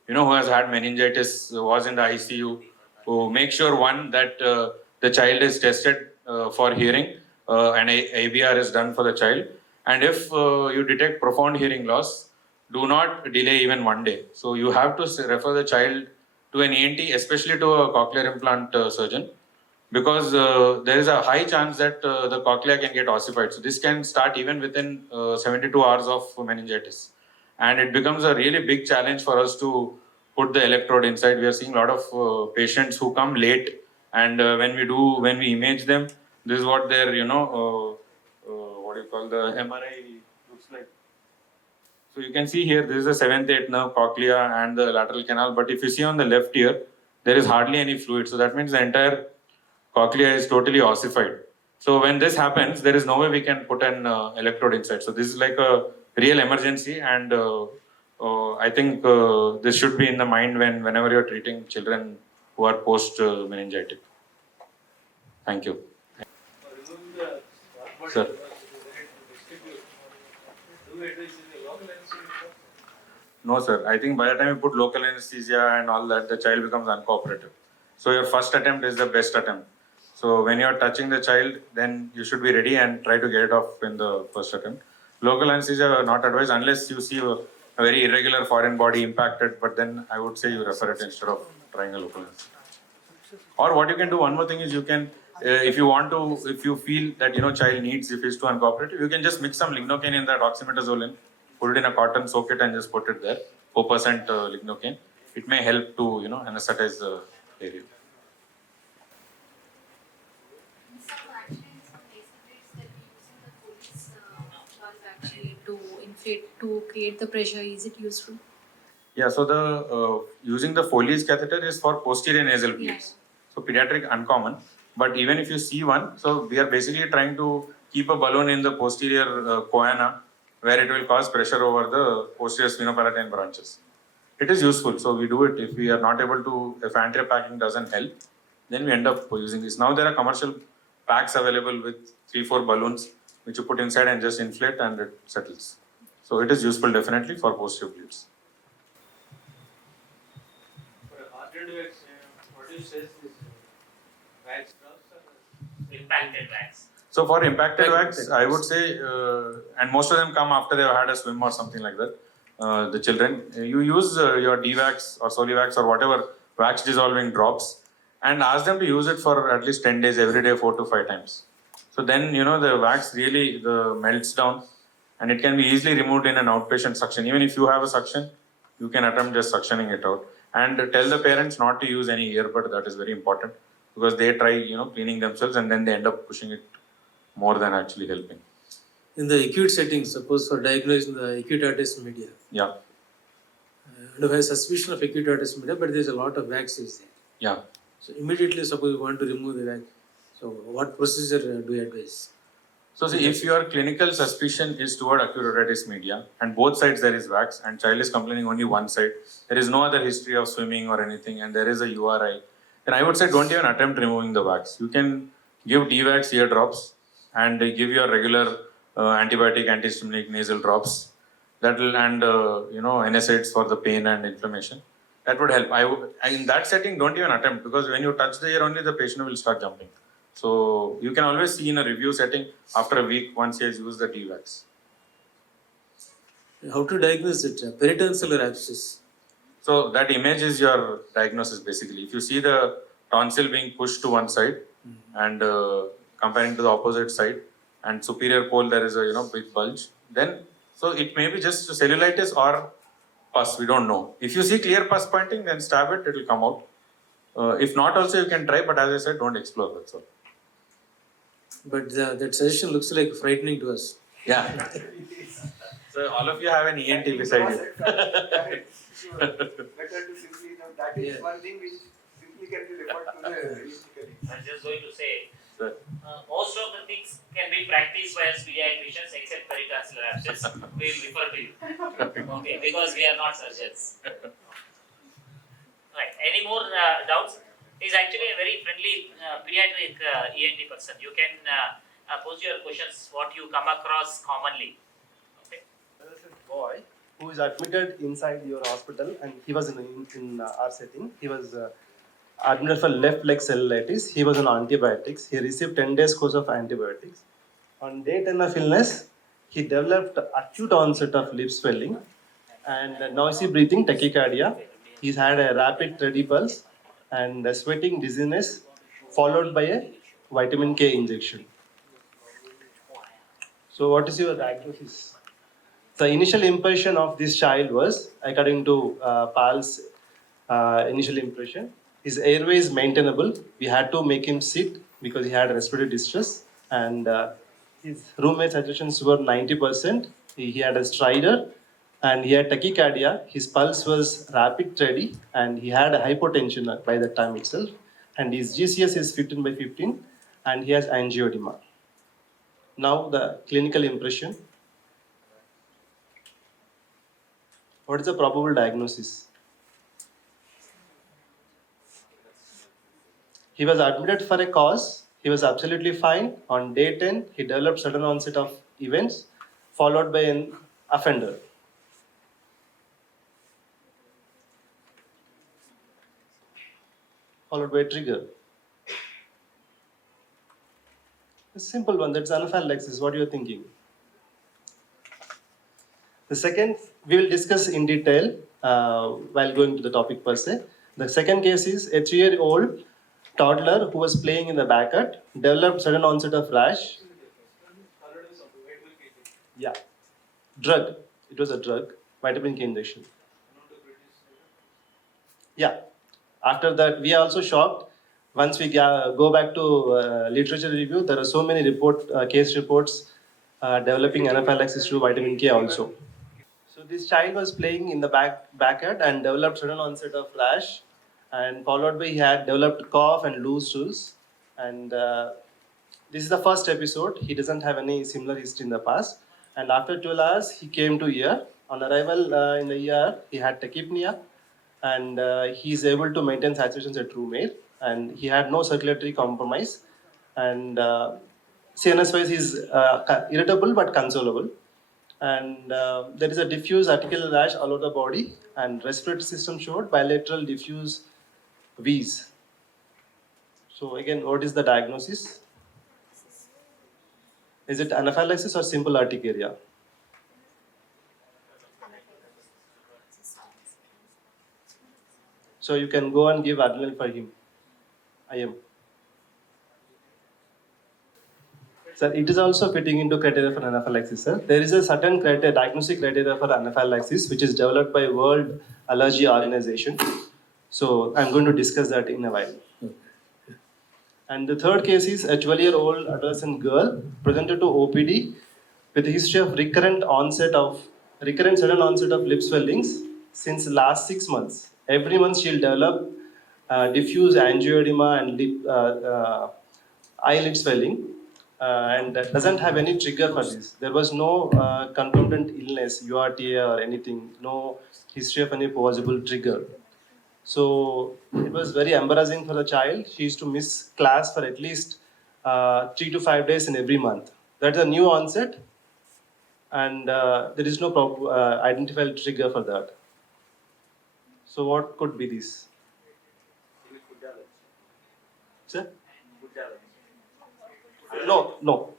who has had meningitis, was in the ICU, make sure one that the child is tested for hearing, and ABR is done for the child. And if you detect profound hearing loss, do not delay even 1 day. So you have to refer the child to an ENT, especially to a cochlear implant surgeon, because there is a high chance that the cochlea can get ossified. So this can start even within 72 hours of meningitis. And it becomes a really big challenge for us to put the electrode inside. We are seeing a lot of patients who come late, and when we image them, this is what their, what do you call, the MRI looks like. So you can see here, this is the 7th, 8th nerve, cochlea and the lateral canal. But if you see on the left ear, there is hardly any fluid. So that means the entire cochlea is totally ossified. So when this happens, there is no way we can put an electrode inside. So this is like a real emergency, and I think this should be in the mind whenever you are treating children who are post-meningitic. Thank you. Sir. No, sir. I think by the time you put local anesthesia and all that, the child becomes uncooperative. So your first attempt is the best attempt. So when you are touching the child, then you should be ready and try to get it off in the first attempt. Local anesthesia not advised unless you see a very irregular foreign body impacted, but then I would say you refer it instead of trying a local anesthesia. Or what you can do, one more thing is you can, if you feel that child needs, if it's too uncooperative, you can just mix some lignocaine in that oxymetazoline, put it in a cotton, soak it and just put it there, 4% lignocaine. It may help to anesthetize the area. To inflate, to create the pressure, is it useful? Yeah, so the using the Foley's catheter is for posterior nasal bleeds. So pediatric uncommon, but even if you see one, so we are basically trying to keep a balloon in the posterior choana where it will cause pressure over the posterior sphenopalatine branches. It is useful, so we do it. If we are not able to, if anterior packing doesn't help, then we end up using this. Now there are commercial packs available with 3-4 balloons which you put inside and just inflate and it settles. So it is useful definitely for posterior bleeds. For hearted wax, what do you say is wax drops or? Impacted wax. So for impacted wax, I would say, and most of them come after they've had a swim or something like that. The children, you use your D-wax or Solivax or whatever wax dissolving drops and ask them to use it for at least 10 days every day, 4 to 5 times. So then, the wax really melts down and it can be easily removed in an outpatient suction. Even if you have a suction, you can attempt just suctioning it out. And tell the parents not to use any earbud, that is very important because they try, cleaning themselves and then they end up pushing it more than actually helping. In the acute setting, suppose for diagnosing the acute aortic media, Yeah, and who has suspicion of acute aortic media, but there is a lot of wax is there. yeah. So immediately, suppose you want to remove the wax, so what procedure do you advise? So see, if your clinical suspicion is toward acute otitis media and both sides there is wax and child is complaining only one side, there is no other history of swimming or anything and there is a URI, then I would say don't even attempt removing the wax. You can give D-wax ear drops and give your regular antibiotic, antihistaminic nasal drops. That will and NSAIDs for the pain and inflammation. That would help. In that setting, don't even attempt because when you touch the ear only, the patient will start jumping. So you can always see in a review setting after a week once he has used the D-wax. How to diagnose it? Peritonsillar abscess. So that image is your diagnosis basically. If you see the tonsil being pushed to one side and comparing to the opposite side and superior pole there is a big bulge, then so it may be just cellulitis or pus, we don't know. If you see clear pus pointing, then stab it, it will come out. If not also you can try, but as I said, don't explore, that's all. But that suggestion looks like frightening to us. Yeah. So all of you have an ENT beside you. Better to simply that is Yeah. one thing which simply can be referred to the ENT. I'm just going to say, Sir. most of the things can be practiced by us pediatricians except peritonsillar abscess. We will refer to you. Okay, because we are not surgeons. Right. Any more doubts? He's actually a very friendly pediatric ENT person. You can pose your questions, what you come across commonly. Okay. There was a boy who is admitted inside your hospital and he was in our setting. He was admitted for left leg cellulitis. He was on antibiotics. He received 10 days course of antibiotics. On day 10 of illness, he developed acute onset of lip swelling and noisy breathing, tachycardia. He's had a rapid steady pulse and sweating, dizziness, followed by a vitamin K injection. So what is your diagnosis? The initial impression of this child was, according to Pal's initial impression, his airway is maintainable. We had to make him sit because he had respiratory distress, and his roommate suggestions were 90%. He had a stridor, and he had tachycardia. His pulse was rapid steady, and he had a hypotension by that time itself. And his GCS is 15/15, and he has angioedema. Now the clinical impression. What is the probable diagnosis? He was admitted for a cause. He was absolutely fine. On day 10, he developed sudden onset of events, followed by an offender. Followed by a trigger. A simple one, that's anaphylaxis. What are you thinking? The second, we will discuss in detail while going to the topic per se. The second case is a 3-year-old toddler who was playing in the backyard, developed sudden onset of rash. Yeah, drug. It was a drug, vitamin K injection. Yeah. After that, we are also shocked. Once we go back to literature review, there are so many case reports developing anaphylaxis to vitamin K also. So this child was playing in the backyard and developed sudden onset of rash and followed by he had developed cough and loose stools. And this is the first episode. He doesn't have any similar history in the past. And after 12 hours, he came to ER. On arrival in the ER, he had tachypnea, and he is able to maintain saturations at room air, and he had no circulatory compromise. And CNS wise, he's irritable but consolable. And there is a diffuse articular rash all over the body, and respiratory system showed bilateral diffuse wheeze. So again, what is the diagnosis? Is it anaphylaxis or simple urticaria? So you can go and give adrenaline for him. IM. Sir, it is also fitting into criteria for anaphylaxis, sir. There is a certain criteria, diagnostic criteria for anaphylaxis, which is developed by World Allergy Organization. So I'm going to discuss that in a while. And the third case is a 12-year-old adolescent girl presented to OPD with a history of recurrent sudden onset of lip swellings since last 6 months. Every month she'll develop diffuse angioedema and eyelid swelling, and doesn't have any trigger for this. There was no concomitant illness, URTA or anything, no history of any possible trigger. So it was very embarrassing for the child. She used to miss class for at least 3 to 5 days in every month. That's a new onset, and there is no identified trigger for that. So what could be this? Sir? No.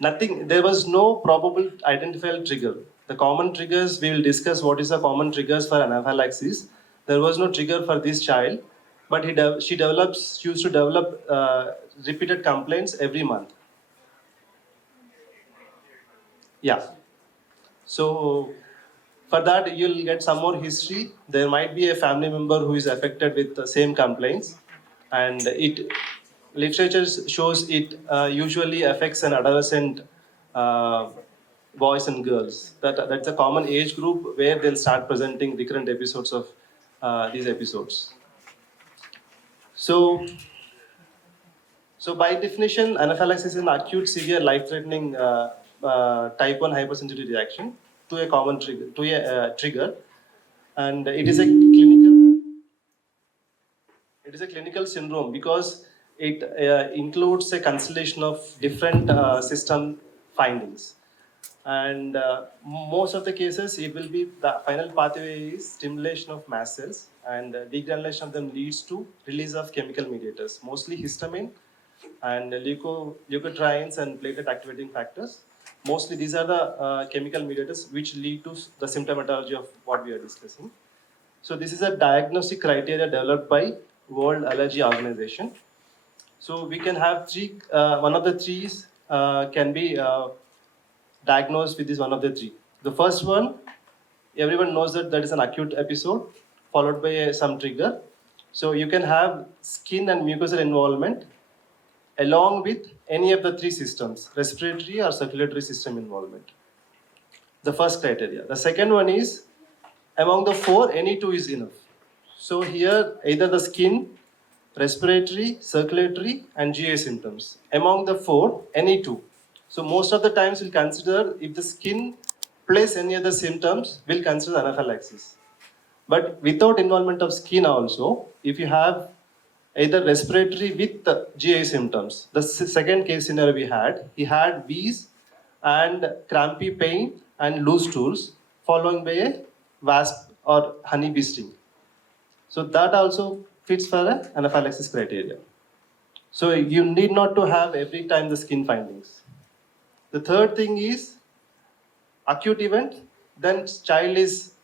Nothing. There was no probable identifiable trigger. The common triggers, we will discuss what is the common triggers for anaphylaxis. There was no trigger for this child, but she used to develop repeated complaints every month. Yeah. So for that, you'll get some more history. There might be a family member who is affected with the same complaints, and literature shows it usually affects an adolescent boys and girls. That's a common age group where they'll start presenting recurrent episodes of these episodes. So by definition, anaphylaxis is an acute, severe, life-threatening type 1 hypersensitivity reaction to a common trigger, and it is a clinical syndrome because it includes a constellation of different system findings. And most of the cases, it will be the final pathway is stimulation of mast cells, and degranulation of them leads to release of chemical mediators, mostly histamine and leukotrienes and platelet activating factors. Mostly these are the chemical mediators which lead to the symptomatology of what we are discussing. So this is a diagnostic criteria developed by World Allergy Organization. So we can have one of the three can be diagnosed with this one of the three. The first one, everyone knows that is an acute episode followed by some trigger. So you can have skin and mucosal involvement along with any of the three systems, respiratory or circulatory system involvement. The first criteria. The second one is, among the four, any two is enough. So here, either the skin, respiratory, circulatory, and GI symptoms. Among the four, any two. So most of the times we'll consider if the skin plus any other symptoms, we'll consider anaphylaxis. But without involvement of skin also, if you have either respiratory with GI symptoms, the second case scenario he had wheeze and crampy pain and loose stools following by a wasp or honeybee sting. So that also fits for an anaphylaxis criteria. So you need not to have every time the skin findings. The third thing is acute event, then child is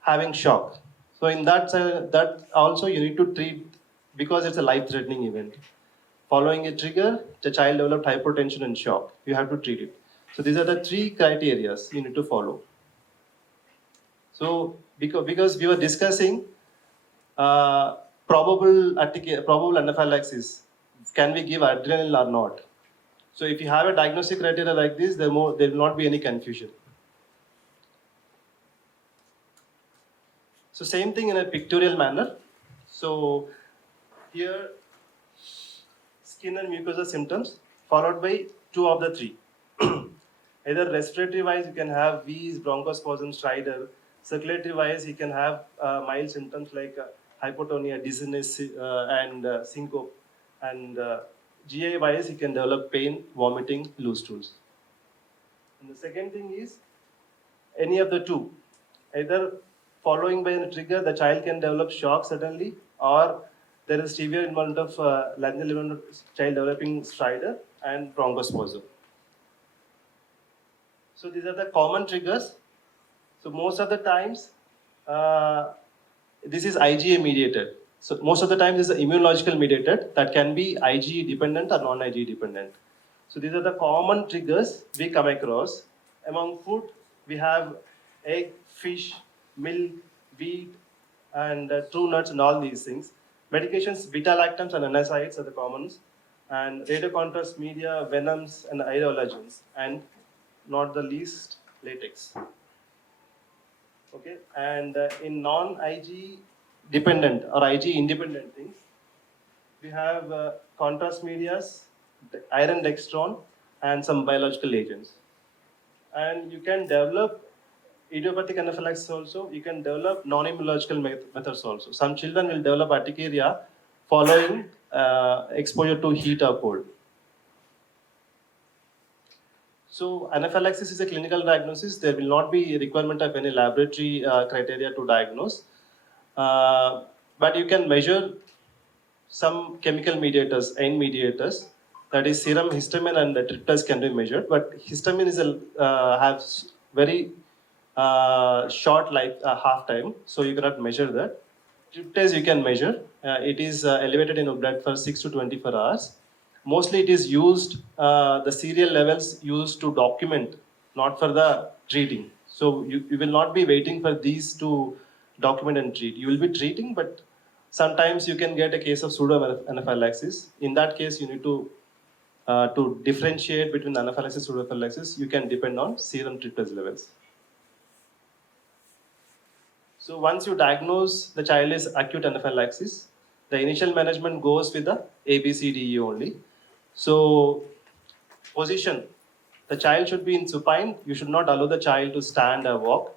having shock. So in that also you need to treat because it's a life-threatening event. Following a trigger, the child developed hypertension and shock. You have to treat it. So these are the three criteria you need to follow. So because we were discussing probable anaphylaxis, can we give adrenaline or not? So if you have a diagnostic criteria like this, there will not be any confusion. So same thing in a pictorial manner. So here, skin and mucosa symptoms followed by two of the three. Either respiratory wise, you can have wheeze, bronchospasm, stridor. Circulatory wise, you can have mild symptoms like hypotonia, dizziness, and syncope. And GI wise, you can develop pain, vomiting, loose stools. And the second thing is any of the two. Either following by a trigger, the child can develop shock suddenly, or there is severe involvement of laryngeal involvement of child developing stridor and bronchospasm. So these are the common triggers. So most of the times, this is IgA mediated. So most of the time, this is immunological mediated that can be IgE dependent or non-IgE dependent. So these are the common triggers we come across. Among food, we have egg, fish, milk, wheat, and true nuts and all these things. Medications, beta-lactams and NSAIDs are the commons. And radiocontrast media, venoms, and aerologens. And not the least, latex. Okay, and in non-Ig dependent or Ig independent things, we have contrast medias, iron dextron, and some biological agents. And you can develop idiopathic anaphylaxis also. You can develop non-immunological methods also. Some children will develop urticaria following exposure to heat or cold. So anaphylaxis is a clinical diagnosis. There will not be a requirement of any laboratory criteria to diagnose. But you can measure some chemical mediators, N mediators, that is serum histamine and tryptase can be measured. But histamine is has very short life, half time, so you cannot measure that. Tryptase you can measure. It is elevated in blood for 6 to 24 hours. Mostly it is used, the serial levels used to document, not for the treating. So you will not be waiting for these to document and treat. You will be treating, but sometimes you can get a case of pseudo-anaphylaxis. In that case, you need to differentiate between anaphylaxis and pseudo-anaphylaxis. You can depend on serum tryptase levels. So once you diagnose the child is acute anaphylaxis, the initial management goes with the ABCDE only. So position, the child should be in supine. You should not allow the child to stand or walk.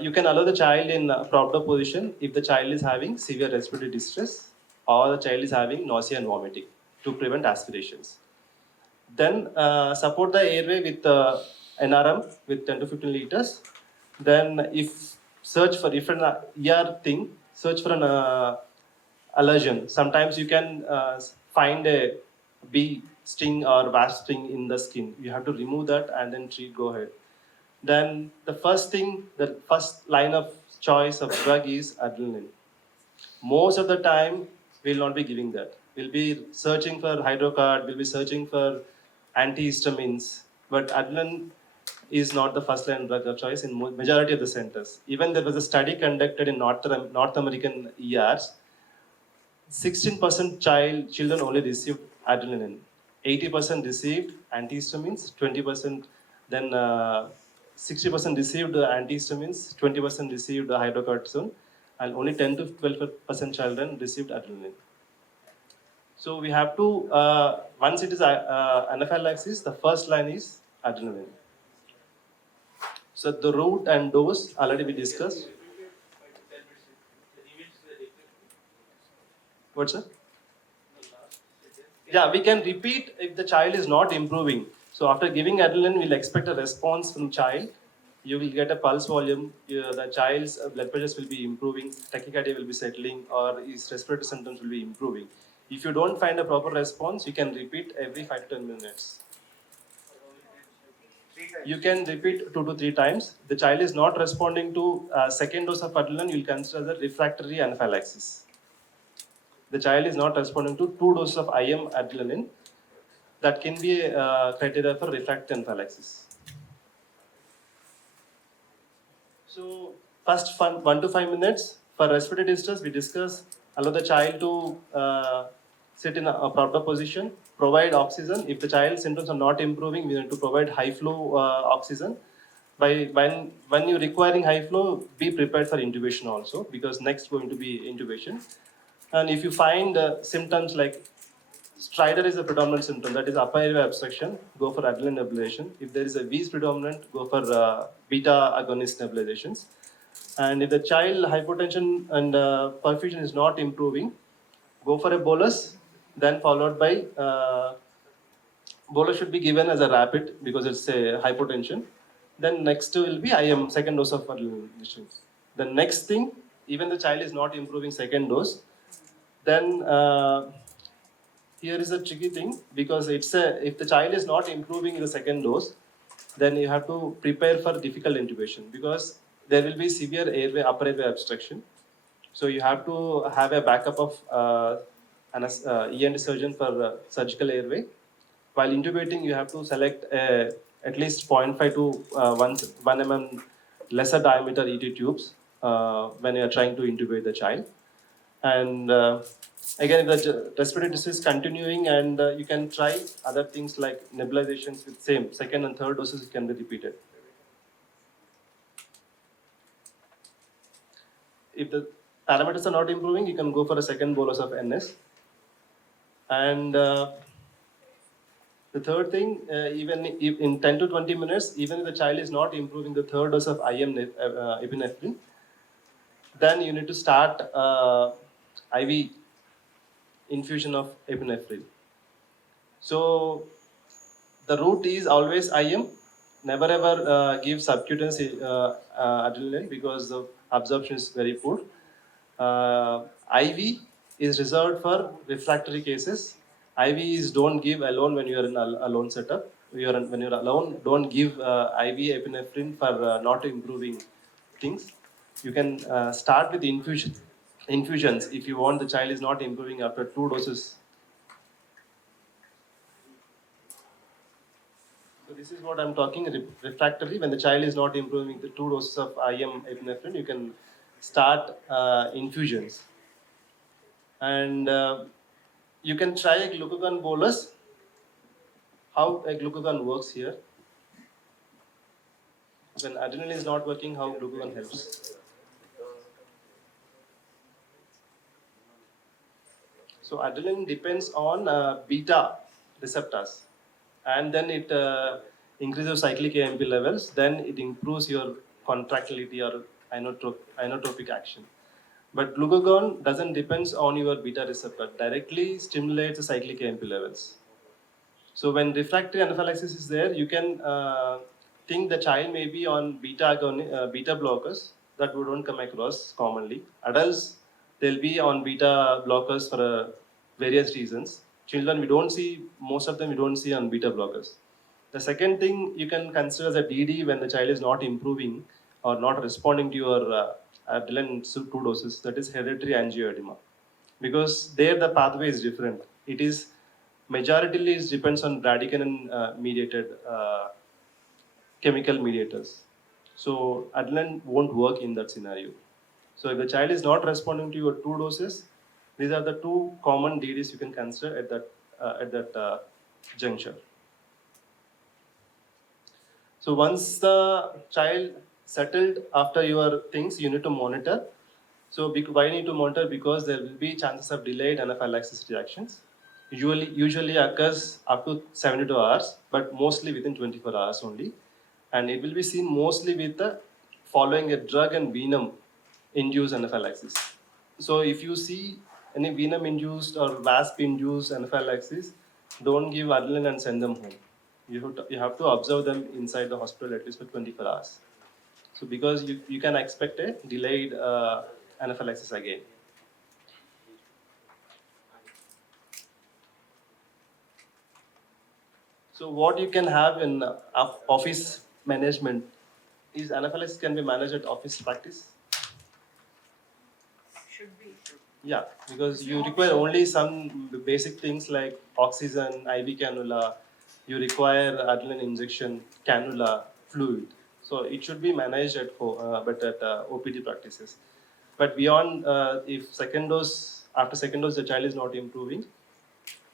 You can allow the child in a proper position if the child is having severe respiratory distress or the child is having nausea and vomiting to prevent aspirations. Then support the airway with NRM with 10 to 15 liters. Then if an ER thing, search for an allergen. Sometimes you can find a bee sting or wasp sting in the skin. You have to remove that and then go ahead. Then the first line of choice of drug is adrenaline. Most of the time, we'll not be giving that. We'll be searching for hydrocard, we'll be searching for antihistamines, but adrenaline is not the first line drug of choice in majority of the centers. Even there was a study conducted in North American ERs. 16% children only received adrenaline. 80% received antihistamines, 20% then 60% received antihistamines, 20% received hydrocortisone, and only 10 to 12% children received adrenaline. So we have to, once it is anaphylaxis, the first line is adrenaline. So the route and dose already we discussed. What's that? Yeah, we can repeat if the child is not improving. So after giving adrenaline, we'll expect a response from child. You will get a pulse volume. The child's blood pressures will be improving, tachycardia will be settling, or his respiratory symptoms will be improving. If you don't find a proper response, you can repeat every 5 to 10 minutes. You can repeat 2 to 3 times. The child is not responding to second dose of adrenaline, you will consider the refractory anaphylaxis. The child is not responding to 2 doses of IM adrenaline, that can be a criteria for refractory anaphylaxis. So first 1 to 5 minutes for respiratory distress, we discuss, allow the child to sit in a proper position, provide oxygen. If the child's symptoms are not improving, we need to provide high flow oxygen. When you're requiring high flow, be prepared for intubation also, because next going to be intubation. And if you find symptoms like stridor is a predominant symptom, that is upper airway obstruction, go for adrenaline nebulization. If there is a V's predominant, go for beta agonist nebulizations. And if the child hypotension and perfusion is not improving, go for a bolus, then followed by bolus should be given as a rapid because it's a hypotension. Then next will be IM, second dose of adrenaline. The next thing, even the child is not improving second dose, then here is a tricky thing because if the child is not improving in the second dose, then you have to prepare for difficult intubation because there will be severe airway, upper airway obstruction. So you have to have a backup of ENT surgeon for surgical airway. While intubating, you have to select at least 0.5 to 1 mm lesser diameter ET tubes when you are trying to intubate the child. And again, if the respiratory distress is continuing, and you can try other things like nebulizations with same second and third doses can be repeated. If the parameters are not improving, you can go for a second bolus of NS. And the third thing, even if in 10 to 20 minutes, even if the child is not improving the third dose of epinephrine, then you need to start IV infusion of epinephrine. So the route is always IM. Never ever give subcutaneous adrenaline because the absorption is very poor. IV is reserved for refractory cases. IV is don't give alone when you are in alone setup. When you're alone, don't give IV epinephrine for not improving things. You can start with infusions if you want the child is not improving after 2 doses. So this is what I'm talking refractory. When the child is not improving the 2 doses of IM epinephrine, you can start infusions. And you can try a glucagon bolus. How a glucagon works here. When adrenaline is not working, how glucagon helps. So adrenaline depends on beta receptors, and then it increases cyclic AMP levels. Then it improves your contractility or inotropic action. But glucagon doesn't depend on your beta receptor; directly stimulates the cyclic AMP levels. So when refractory anaphylaxis is there, you can think the child may be on beta blockers that we don't come across commonly. Adults, they'll be on beta blockers for various reasons. Children, most of them we don't see on beta blockers. The second thing you can consider as a DD when the child is not improving or not responding to your adrenaline 2 doses, that is hereditary angioedema. Because there the pathway is different. It is majority depends on bradykinin mediated chemical mediators. So adrenaline won't work in that scenario. So if the child is not responding to your 2 doses, these are the 2 common DDs you can consider at that juncture. So once the child settled after your things, you need to monitor. So why you need to monitor? Because there will be chances of delayed anaphylaxis reactions. Usually occurs up to 72 hours, but mostly within 24 hours only. And it will be seen mostly with the following a drug and venom induced anaphylaxis. So if you see any venom induced or wasp induced anaphylaxis, don't give adrenaline and send them home. You have to observe them inside the hospital at least for 24 hours. So because you can expect a delayed anaphylaxis again. So what you can have in office management is anaphylaxis can be managed at office practice. Should be. Yeah, because you require only some basic things like oxygen, IV cannula. You require adrenaline injection, cannula, fluid. So it should be managed at OPD practices. But beyond, if after second dose the child is not improving,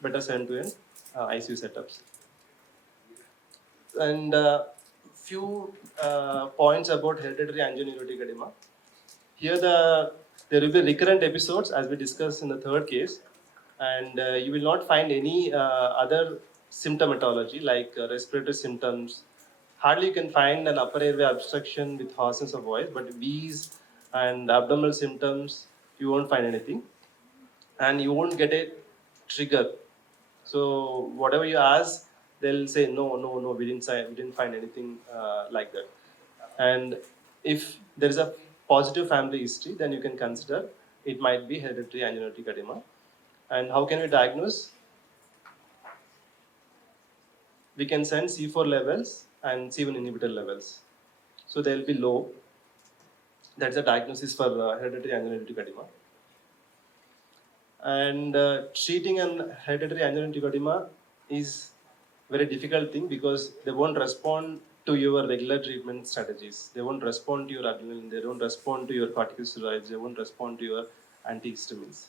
better send to an ICU setups. And few points about hereditary angioneuritic edema. Here the There will be recurrent episodes as we discussed in the third case, and you will not find any other symptomatology like respiratory symptoms. Hardly you can find an upper airway obstruction with hoarseness of voice, but wheeze and abdominal symptoms, you won't find anything, and you won't get a trigger. So whatever you ask, they'll say no, no, no. We didn't find anything like that. And if there is a positive family history, then you can consider it might be hereditary angiolytic edema. And how can we diagnose? We can send C4 levels and C1 inhibitor levels. So they'll be low. That's a diagnosis for hereditary angiolytic edema. And treating an hereditary angiolytic edema is very difficult thing because they won't respond to your regular treatment strategies. They won't respond to your adrenaline. They don't respond to your corticosteroids. They won't respond to your antihistamines.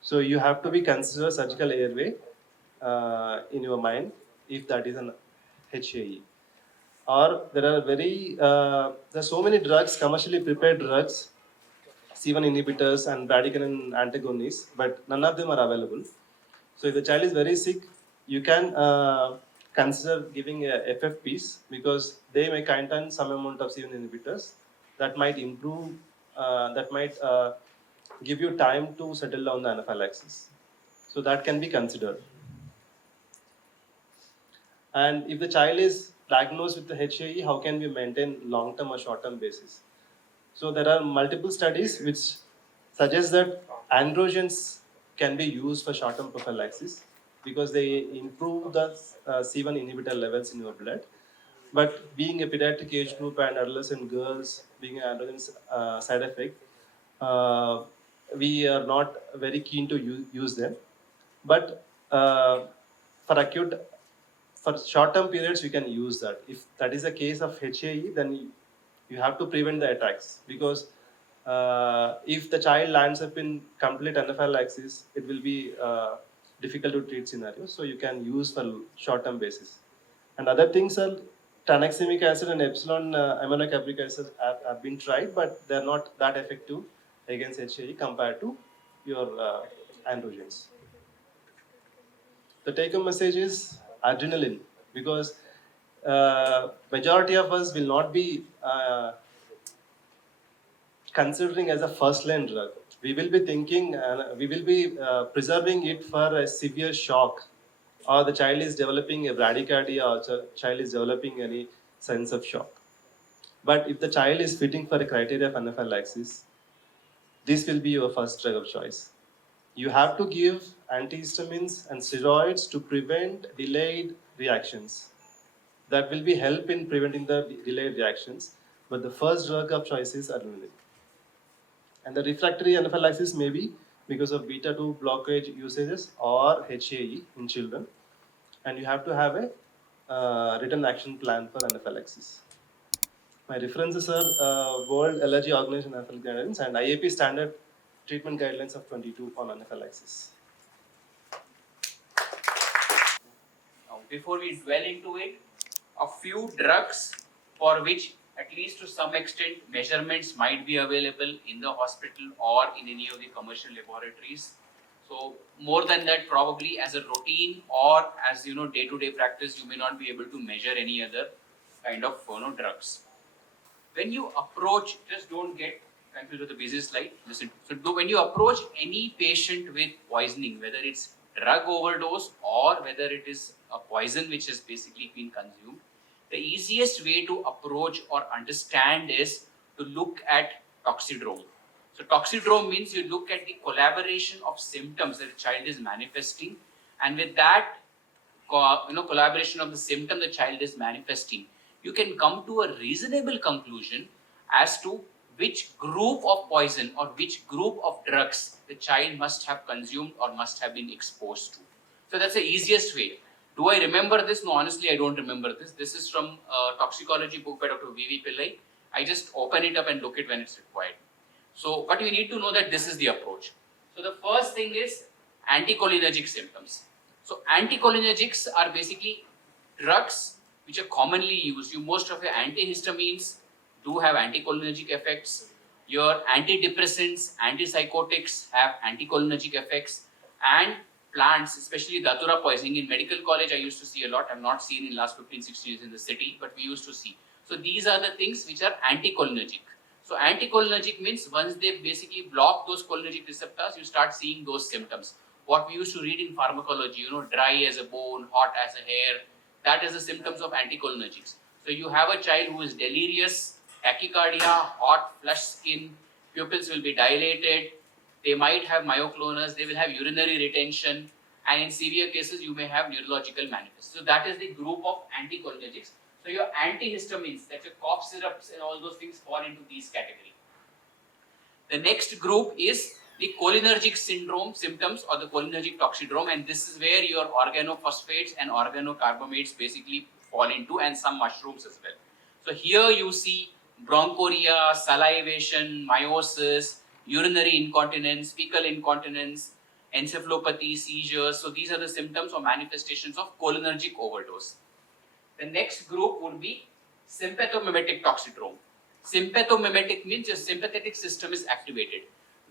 So you have to be consider surgical airway in your mind if that is an HAE. Or there are there are so many drugs, commercially prepared drugs, C1 inhibitors and bradykinin antagonists, but none of them are available. So if the child is very sick, you can consider giving FFPs because they may contain some amount of C1 inhibitors that might improve, that might give you time to settle down the anaphylaxis. So that can be considered. And if the child is diagnosed with the HAE, how can we maintain long-term or short-term basis? So there are multiple studies which suggest that androgens can be used for short-term prophylaxis because they improve the C1 inhibitor levels in your blood. But being a pediatric age group and adolescent girls being an androgen side effect, we are not very keen to use them. But for acute, for short-term periods, we can use that. If that is a case of HAE, then you have to prevent the attacks because if the child lands up in complete anaphylaxis, it will be difficult to treat scenario. So you can use for short-term basis. And other things are tranexamic acid and epsilon aminocapric acid have been tried, but they're not that effective against HAE compared to your androgens. The take-home message is adrenaline because majority of us will not be considering as a first-line drug. We will be thinking, we will be preserving it for a severe shock, or the child is developing a bradycardia, or the child is developing any sense of shock. But if the child is fitting for a criteria of anaphylaxis, this will be your first drug of choice. You have to give antihistamines and steroids to prevent delayed reactions. That will be help in preventing the delayed reactions. But the first drug of choice is adrenaline. And the refractory anaphylaxis may be because of beta-2 blockage usages or HAE in children. And you have to have a written action plan for anaphylaxis. My references are World Allergy Organization Anaphylaxis Guidelines and IAP Standard Treatment Guidelines of 22 on anaphylaxis. Now, before we dwell into it, a few drugs for which, at least to some extent, measurements might be available in the hospital or in any of the commercial laboratories. So more than that, probably as a routine or as day-to-day practice, you may not be able to measure any other kind of drugs. When you approach, just don't get confused with the busy slide. Listen. So when you approach any patient with poisoning, whether it's drug overdose or whether it is a poison which has basically been consumed, the easiest way to approach or understand is to look at toxidrome. So toxidrome means you look at the collaboration of symptoms that the child is manifesting, and with that collaboration of the symptom the child is manifesting, you can come to a reasonable conclusion as to which group of poison or which group of drugs the child must have consumed or must have been exposed to. So that's the easiest way. Do I remember this? No, honestly, I don't remember this. This is from a toxicology book by Dr. V.V. Pillai. I just open it up and look it when it's required. So, but you need to know that this is the approach. So the first thing is anticholinergic symptoms. So anticholinergics are basically drugs which are commonly used. Most of your antihistamines do have anticholinergic effects. Your antidepressants, antipsychotics have anticholinergic effects, and plants, especially datura poisoning. In medical college, I used to see a lot. I've not seen in last 15-16 years in the city, but we used to see. So these are the things which are anticholinergic. So anticholinergic means once they basically block those cholinergic receptors, you start seeing those symptoms. What we used to read in pharmacology, dry as a bone, hot as a hair, that is the symptoms of anticholinergics. So you have a child who is delirious, tachycardia, hot, flushed skin, pupils will be dilated, they might have myoclonus, they will have urinary retention, and in severe cases you may have neurological manifestations. So that is the group of anticholinergics. So your antihistamines, that's your cough syrups and all those things fall into these categories. The next group is the cholinergic syndrome symptoms or the cholinergic toxidrome, and this is where your organophosphates and organocarbamates basically fall into, and some mushrooms as well. So here you see bronchoria, salivation, meiosis, urinary incontinence, fecal incontinence, encephalopathy, seizures. So these are the symptoms or manifestations of cholinergic overdose. The next group would be sympathomimetic toxidrome. Sympathomimetic means your sympathetic system is activated.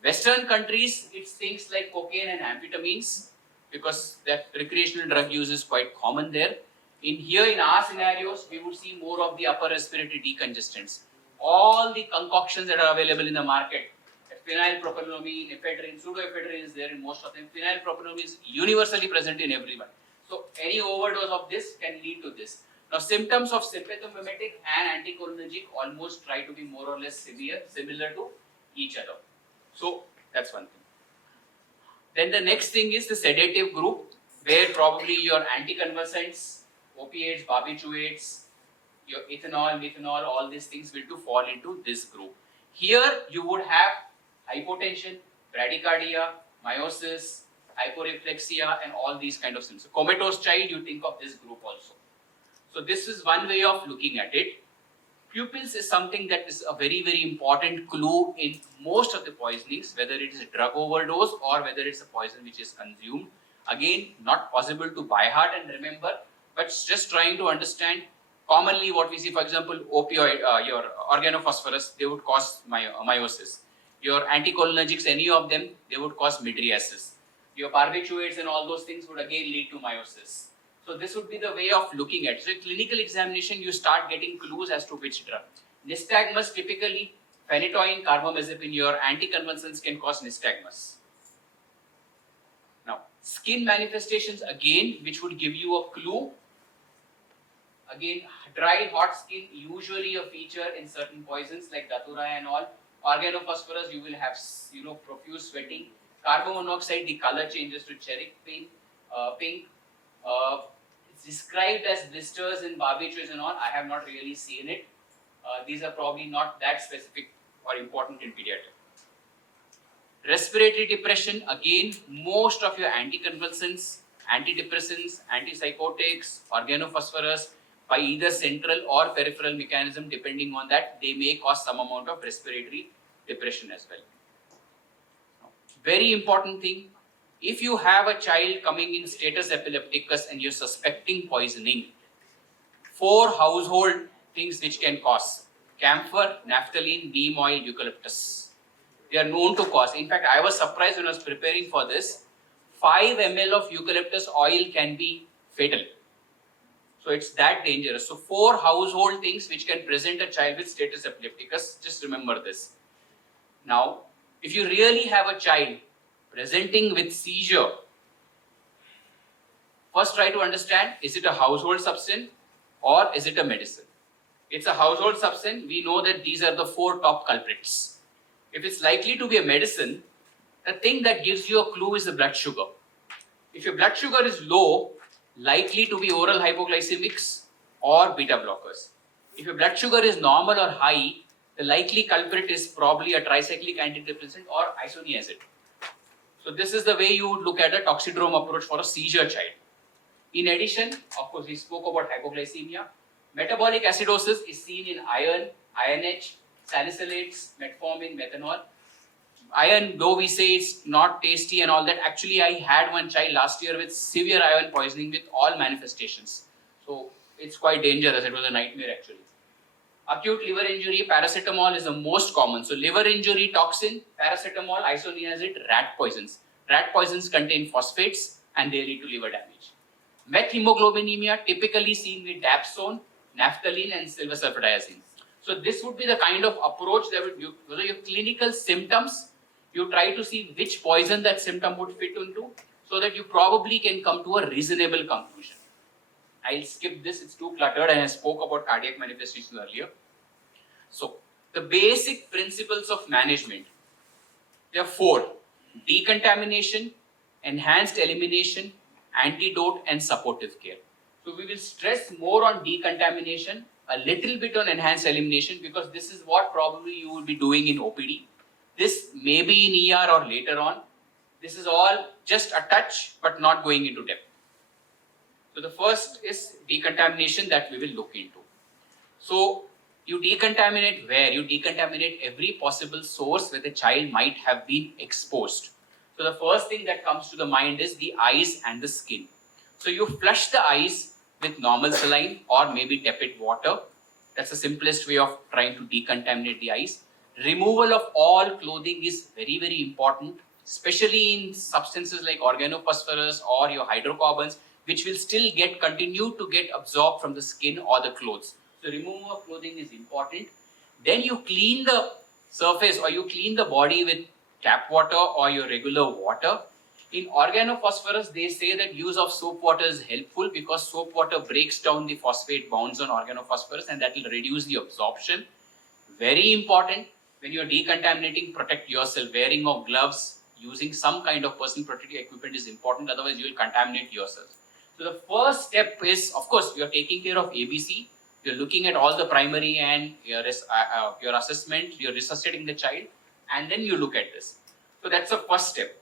Western countries, it's things like cocaine and amphetamines, because that recreational drug use is quite common there. In our scenarios, we would see more of the upper respiratory decongestants. All the concoctions that are available in the market, phenylpropanolone, ephedrine, pseudoephedrine is there in most of them. Phenylpropanolone is universally present in everyone. So any overdose of this can lead to this. Now symptoms of sympathomimetic and anticholinergic almost try to be more or less similar to each other. So that's one thing. Then the next thing is the sedative group, where probably your anticonvulsants, opiates, barbiturates, your ethanol, methanol, all these things will fall into this group. Here you would have hypotension, bradycardia, meiosis, hyporeflexia, and all these kind of things. So comatose child, you think of this group also. So this is one way of looking at it. Pupils is something that is a very, very important clue in most of the poisonings, whether it is a drug overdose or whether it's a poison which is consumed. Again, not possible to by heart and remember, but just trying to understand. Commonly what we see, for example, opioid, your organophosphorus, they would cause meiosis. Your anticholinergics, any of them, they would cause mydriasis. Your barbiturates and all those things would again lead to meiosis. So this would be the way of looking at it. So in clinical examination, you start getting clues as to which drug. Nystagmus, typically, phenytoin, carbamazepine, your anticonvulsants can cause nystagmus. Now, skin manifestations again, which would give you a clue. Again, dry, hot skin, usually a feature in certain poisons like datura and all. Organophosphorus, you will have, profuse sweating. Carbon monoxide, the color changes to cherry pink. It's described as blisters in barbiturates and all. I have not really seen it. These are probably not that specific or important in pediatric. Respiratory depression, again, most of your anticonvulsants, antidepressants, antipsychotics, organophosphorus, by either central or peripheral mechanism, depending on that, they may cause some amount of respiratory depression as well. Very important thing, if you have a child coming in status epilepticus and you're suspecting poisoning, 4 household things which can cause: camphor, naphthalene, neem oil, eucalyptus. They are known to cause. In fact, I was surprised when I was preparing for this. 5 ml of eucalyptus oil can be fatal. So it's that dangerous. So 4 household things which can present a child with status epilepticus. Just remember this. Now, if you really have a child presenting with seizure, first try to understand, is it a household substance or is it a medicine? It's a household substance. We know that these are the 4 top culprits. If it's likely to be a medicine, the thing that gives you a clue is the blood sugar. If your blood sugar is low, likely to be oral hypoglycemics or beta blockers. If your blood sugar is normal or high, the likely culprit is probably a tricyclic antidepressant or isoniazid. So this is the way you would look at a toxidrome approach for a seizure child. In addition, of course, we spoke about hypoglycemia. Metabolic acidosis is seen in iron, INH, salicylates, metformin, methanol. Iron, though we say it's not tasty and all that, actually I had one child last year with severe iron poisoning with all manifestations. So it's quite dangerous. It was a nightmare actually. Acute liver injury, paracetamol is the most common. So liver injury toxin, paracetamol, isoniazid, rat poisons. Rat poisons contain phosphates and they lead to liver damage. Methemoglobinemia, typically seen with dapsone, naphthalene and silver sulfadiazine. So this would be the kind of approach that would you, your clinical symptoms, you try to see which poison that symptom would fit into, so that you probably can come to a reasonable conclusion. I'll skip this, it's too cluttered, and I spoke about cardiac manifestations earlier. So, the basic principles of management, there are 4: decontamination, enhanced elimination, antidote, and supportive care. So, we will stress more on decontamination, a little bit on enhanced elimination, because this is what probably you will be doing in OPD. This may be in ER or later on. This is all just a touch, but not going into depth. So the first is decontamination that we will look into. So you decontaminate where? You decontaminate every possible source where the child might have been exposed. So the first thing that comes to the mind is the eyes and the skin. So you flush the eyes with normal saline or maybe tepid water. That's the simplest way of trying to decontaminate the eyes. Removal of all clothing is very, very important, especially in substances like organophosphorus or your hydrocarbons, which will still continue to get absorbed from the skin or the clothes. So removal of clothing is important. Then you clean the surface or you clean the body with tap water or your regular water. In organophosphorus, they say that use of soap water is helpful because soap water breaks down the phosphate bonds on organophosphorus and that will reduce the absorption. Very important, when you are decontaminating, protect yourself. Wearing of gloves, using some kind of personal protective equipment is important, otherwise you will contaminate yourself. So the first step is, of course, you are taking care of ABC. You are looking at all the primary and your assessment, you are resuscitating the child, and then you look at this. So that's the first step.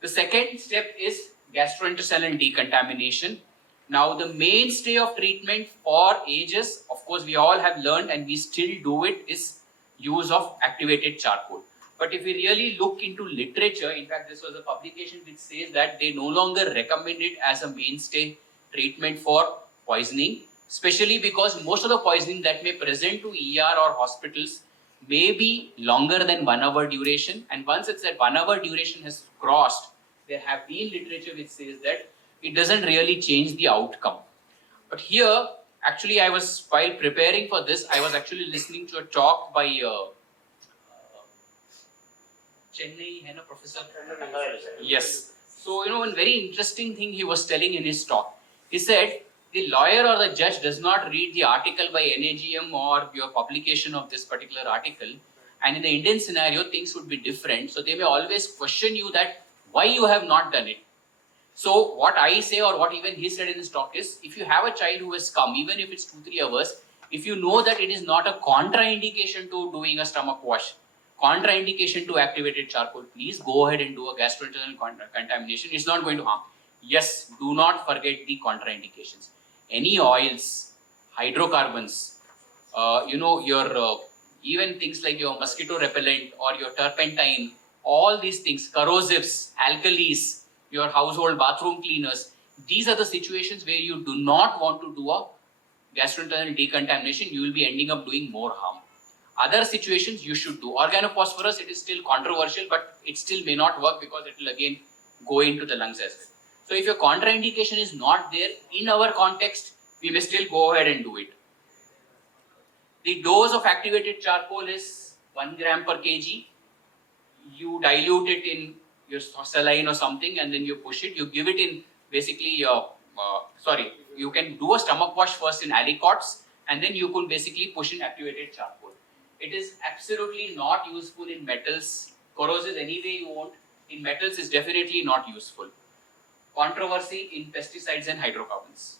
The second step is gastrointestinal decontamination. Now the mainstay of treatment for ages, of course we all have learned and we still do it, is use of activated charcoal. But if we really look into literature, in fact this was a publication which says that they no longer recommend it as a mainstay treatment for poisoning, especially because most of the poisoning that may present to ER or hospitals may be longer than 1 hour duration, and once it's that 1 hour duration has crossed, there have been literature which says that it doesn't really change the outcome. But here, actually while preparing for this, I was actually listening to a talk by Chennai, Professor? Yes. So, one very interesting thing he was telling in his talk. He said, the lawyer or the judge does not read the article by NAGM or your publication of this particular article. And in the Indian scenario, things would be different. So they may always question you that why you have not done it. So what I say, or what even he said in his talk, is if you have a child who has come, even if it's 2-3 hours, if you know that it is not a contraindication to doing a stomach wash, contraindication to activated charcoal, please go ahead and do a gastrointestinal contamination. It's not going to harm. Yes, do not forget the contraindications. Any oils, hydrocarbons, your even things like your mosquito repellent or your turpentine, all these things, corrosives, alkalis, your household bathroom cleaners, these are the situations where you do not want to do a gastrointestinal decontamination. You will be ending up doing more harm. Other situations you should do. Organophosphorus, it is still controversial, but it still may not work because it will again go into the lungs as well. So if your contraindication is not there, in our context, we may still go ahead and do it. The dose of activated charcoal is 1 gram per kg. You dilute it in your saline or something and then you push it. You give it in basically your, you can do a stomach wash first in aliquots and then you can basically push in activated charcoal. It is absolutely not useful in metals. Corrosives anyway you want. In metals is definitely not useful. Controversy in pesticides and hydrocarbons.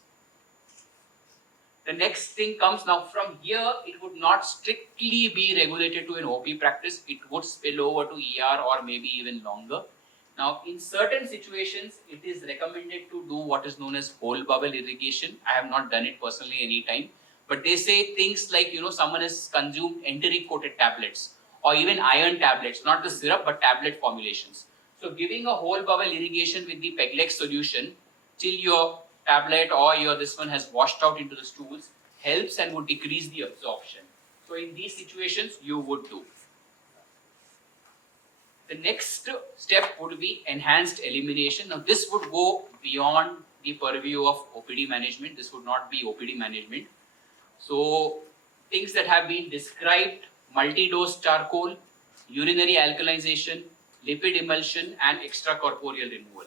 The next thing comes now from here, it would not strictly be regulated to an OP practice. It would spill over to ER or maybe even longer. Now, in certain situations, it is recommended to do what is known as whole bubble irrigation. I have not done it personally any time, but they say things like, someone has consumed enteric coated tablets or even iron tablets, not the syrup, but tablet formulations. So giving a whole bubble irrigation with the Peglex solution till your tablet or this one has washed out into the stools helps and would decrease the absorption. So in these situations, you would do. The next step would be enhanced elimination. Now this would go beyond the purview of OPD management. This would not be OPD management. So things that have been described: multi-dose charcoal, urinary alkalization, lipid emulsion, and extracorporeal removal.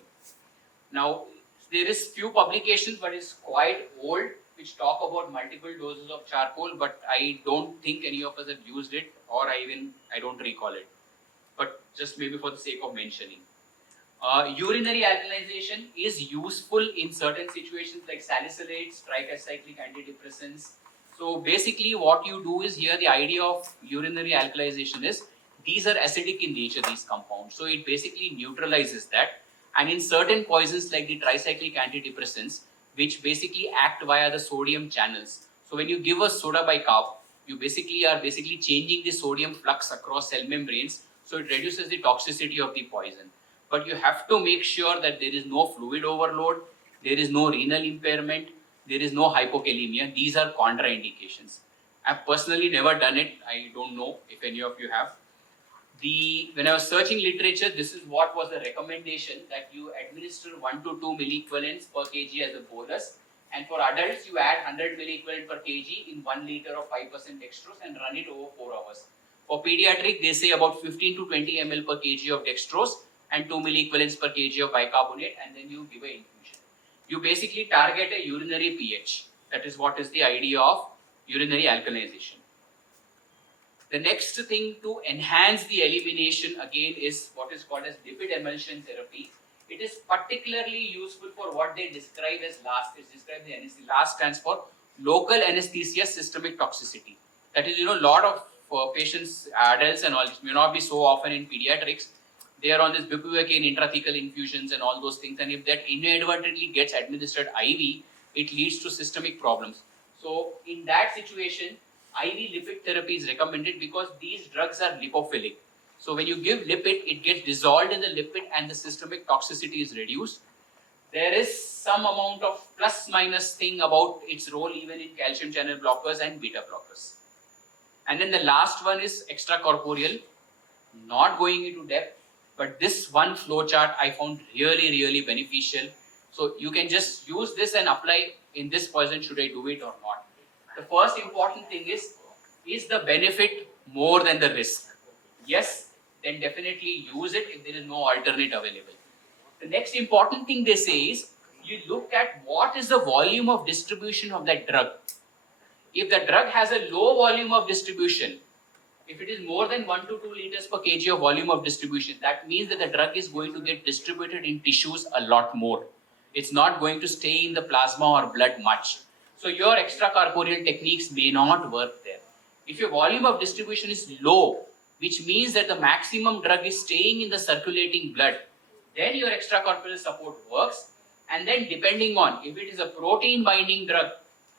Now there is few publications, but it's quite old, which talk about multiple doses of charcoal, but I don't think any of us have used it, or I don't recall it. But just maybe for the sake of mentioning. Urinary alkalization is useful in certain situations like salicylates, tricyclic antidepressants. So basically what you do is, here the idea of urinary alkalization is, these are acidic in nature, these compounds. So it basically neutralizes that. And in certain poisons like the tricyclic antidepressants, which basically act via the sodium channels. So when you give a soda bicarb, you are changing the sodium flux across cell membranes. So it reduces the toxicity of the poison. But you have to make sure that there is no fluid overload, there is no renal impairment, there is no hypokalemia. These are contraindications. I've personally never done it. I don't know if any of you have. When I was searching literature, this is what was the recommendation, that you administer 1 to 2 milliequivalents per kg as a bolus. And for adults, you add 100 milliequivalent per kg in 1 liter of 5% dextrose and run it over 4 hours. For pediatric, they say about 15 to 20 ml per kg of dextrose and 2 milliequivalents per kg of bicarbonate, and then you give an infusion. You basically target a urinary pH. That is what is the idea of urinary alkalization. The next thing to enhance the elimination again is what is called as lipid emulsion therapy. It is particularly useful for what they describe as LAST. It's described the anesthesia. LAST stands for local anesthesia systemic toxicity. That is, lot of patients, adults and all, it may not be so often in pediatrics. They are on this bupivacaine intrathecal infusions and all those things. And if that inadvertently gets administered IV, it leads to systemic problems. So in that situation, IV lipid therapy is recommended because these drugs are lipophilic. So when you give lipid, it gets dissolved in the lipid and the systemic toxicity is reduced. There is some amount of plus minus thing about its role even in calcium channel blockers and beta blockers. And then the last one is extracorporeal. Not going into depth, but this one flowchart I found really beneficial. So you can just use this and apply in this poison, should I do it or not. The first important thing is the benefit more than the risk? Yes, then definitely use it if there is no alternate available. The next important thing they say is, you look at what is the volume of distribution of that drug. If the drug has a low volume of distribution, if it is more than 1 to 2 liters per kg of volume of distribution, that means that the drug is going to get distributed in tissues a lot more. It's not going to stay in the plasma or blood much. So your extracorporeal techniques may not work there. If your volume of distribution is low, which means that the maximum drug is staying in the circulating blood, then your extracorporeal support works. And then depending on, if it is a protein binding drug,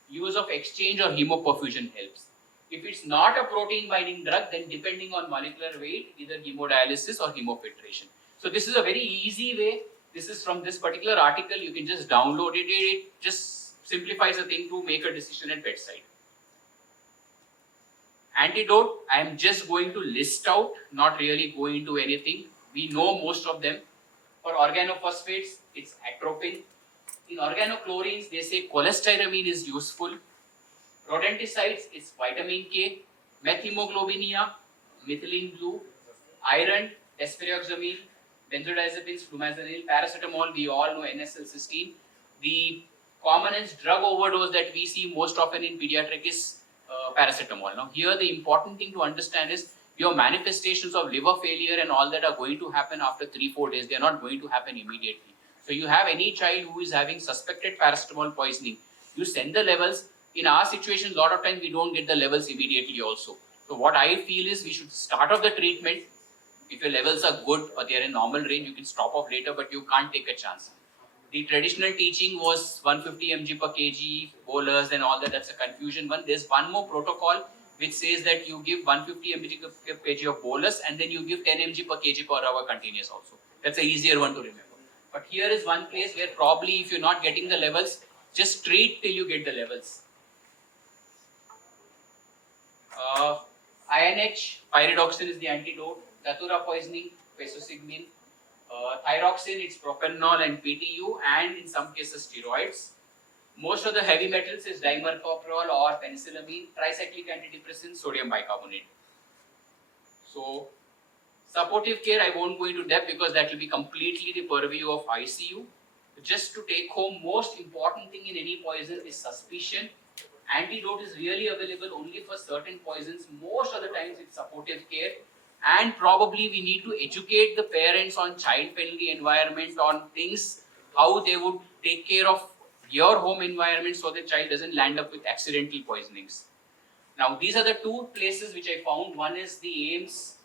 use of exchange or hemoperfusion helps. If it's not a protein binding drug, then depending on molecular weight, either hemodialysis or hemofiltration. So this is a very easy way. This is from this particular article. You can just download it. It just simplifies the thing to make a decision at bedside. Antidote, I am just going to list out, not really go into anything. We know most of them. For organophosphates, it's atropine. In organochlorines, they say cholestyramine is useful. Rodenticides, it's vitamin K. Methemoglobinia, methylene blue. Iron, desferrioxamine. Benzodiazepines, flumazenil. Paracetamol, we all know NSL-cysteine. The commonest drug overdose that we see most often in pediatric is paracetamol. Now here the important thing to understand is, your manifestations of liver failure and all that are going to happen after 3-4 days. They are not going to happen immediately. So you have any child who is having suspected paracetamol poisoning, you send the levels. In our situation, a lot of times we don't get the levels immediately also. So what I feel is, we should start off the treatment. If your levels are good or they are in normal range, you can stop off later, but you can't take a chance. The traditional teaching was 150 mg per kg, bolus and all that. That's a confusion one. There's one more protocol which says that you give 150 mg per kg of bolus and then you give 10 mg per kg per hour continuous also. That's an easier one to remember. But here is one place where probably if you're not getting the levels, just treat till you get the levels. INH, pyridoxine is the antidote. Datura poisoning, pesosigmin. Thyroxine, it's propanol and PTU, and in some cases steroids. Most of the heavy metals is dimercaprol or penicillamine. Tricyclic antidepressants, sodium bicarbonate. So, supportive care, I won't go into depth because that will be completely the purview of ICU. Just to take home, most important thing in any poison is suspicion. Antidote is really available only for certain poisons. Most of the times it's supportive care. And probably we need to educate the parents on child-friendly environment, on things, how they would take care of your home environment so the child doesn't land up with accidental poisonings. Now, these are the two places which I found. One is the AIMS.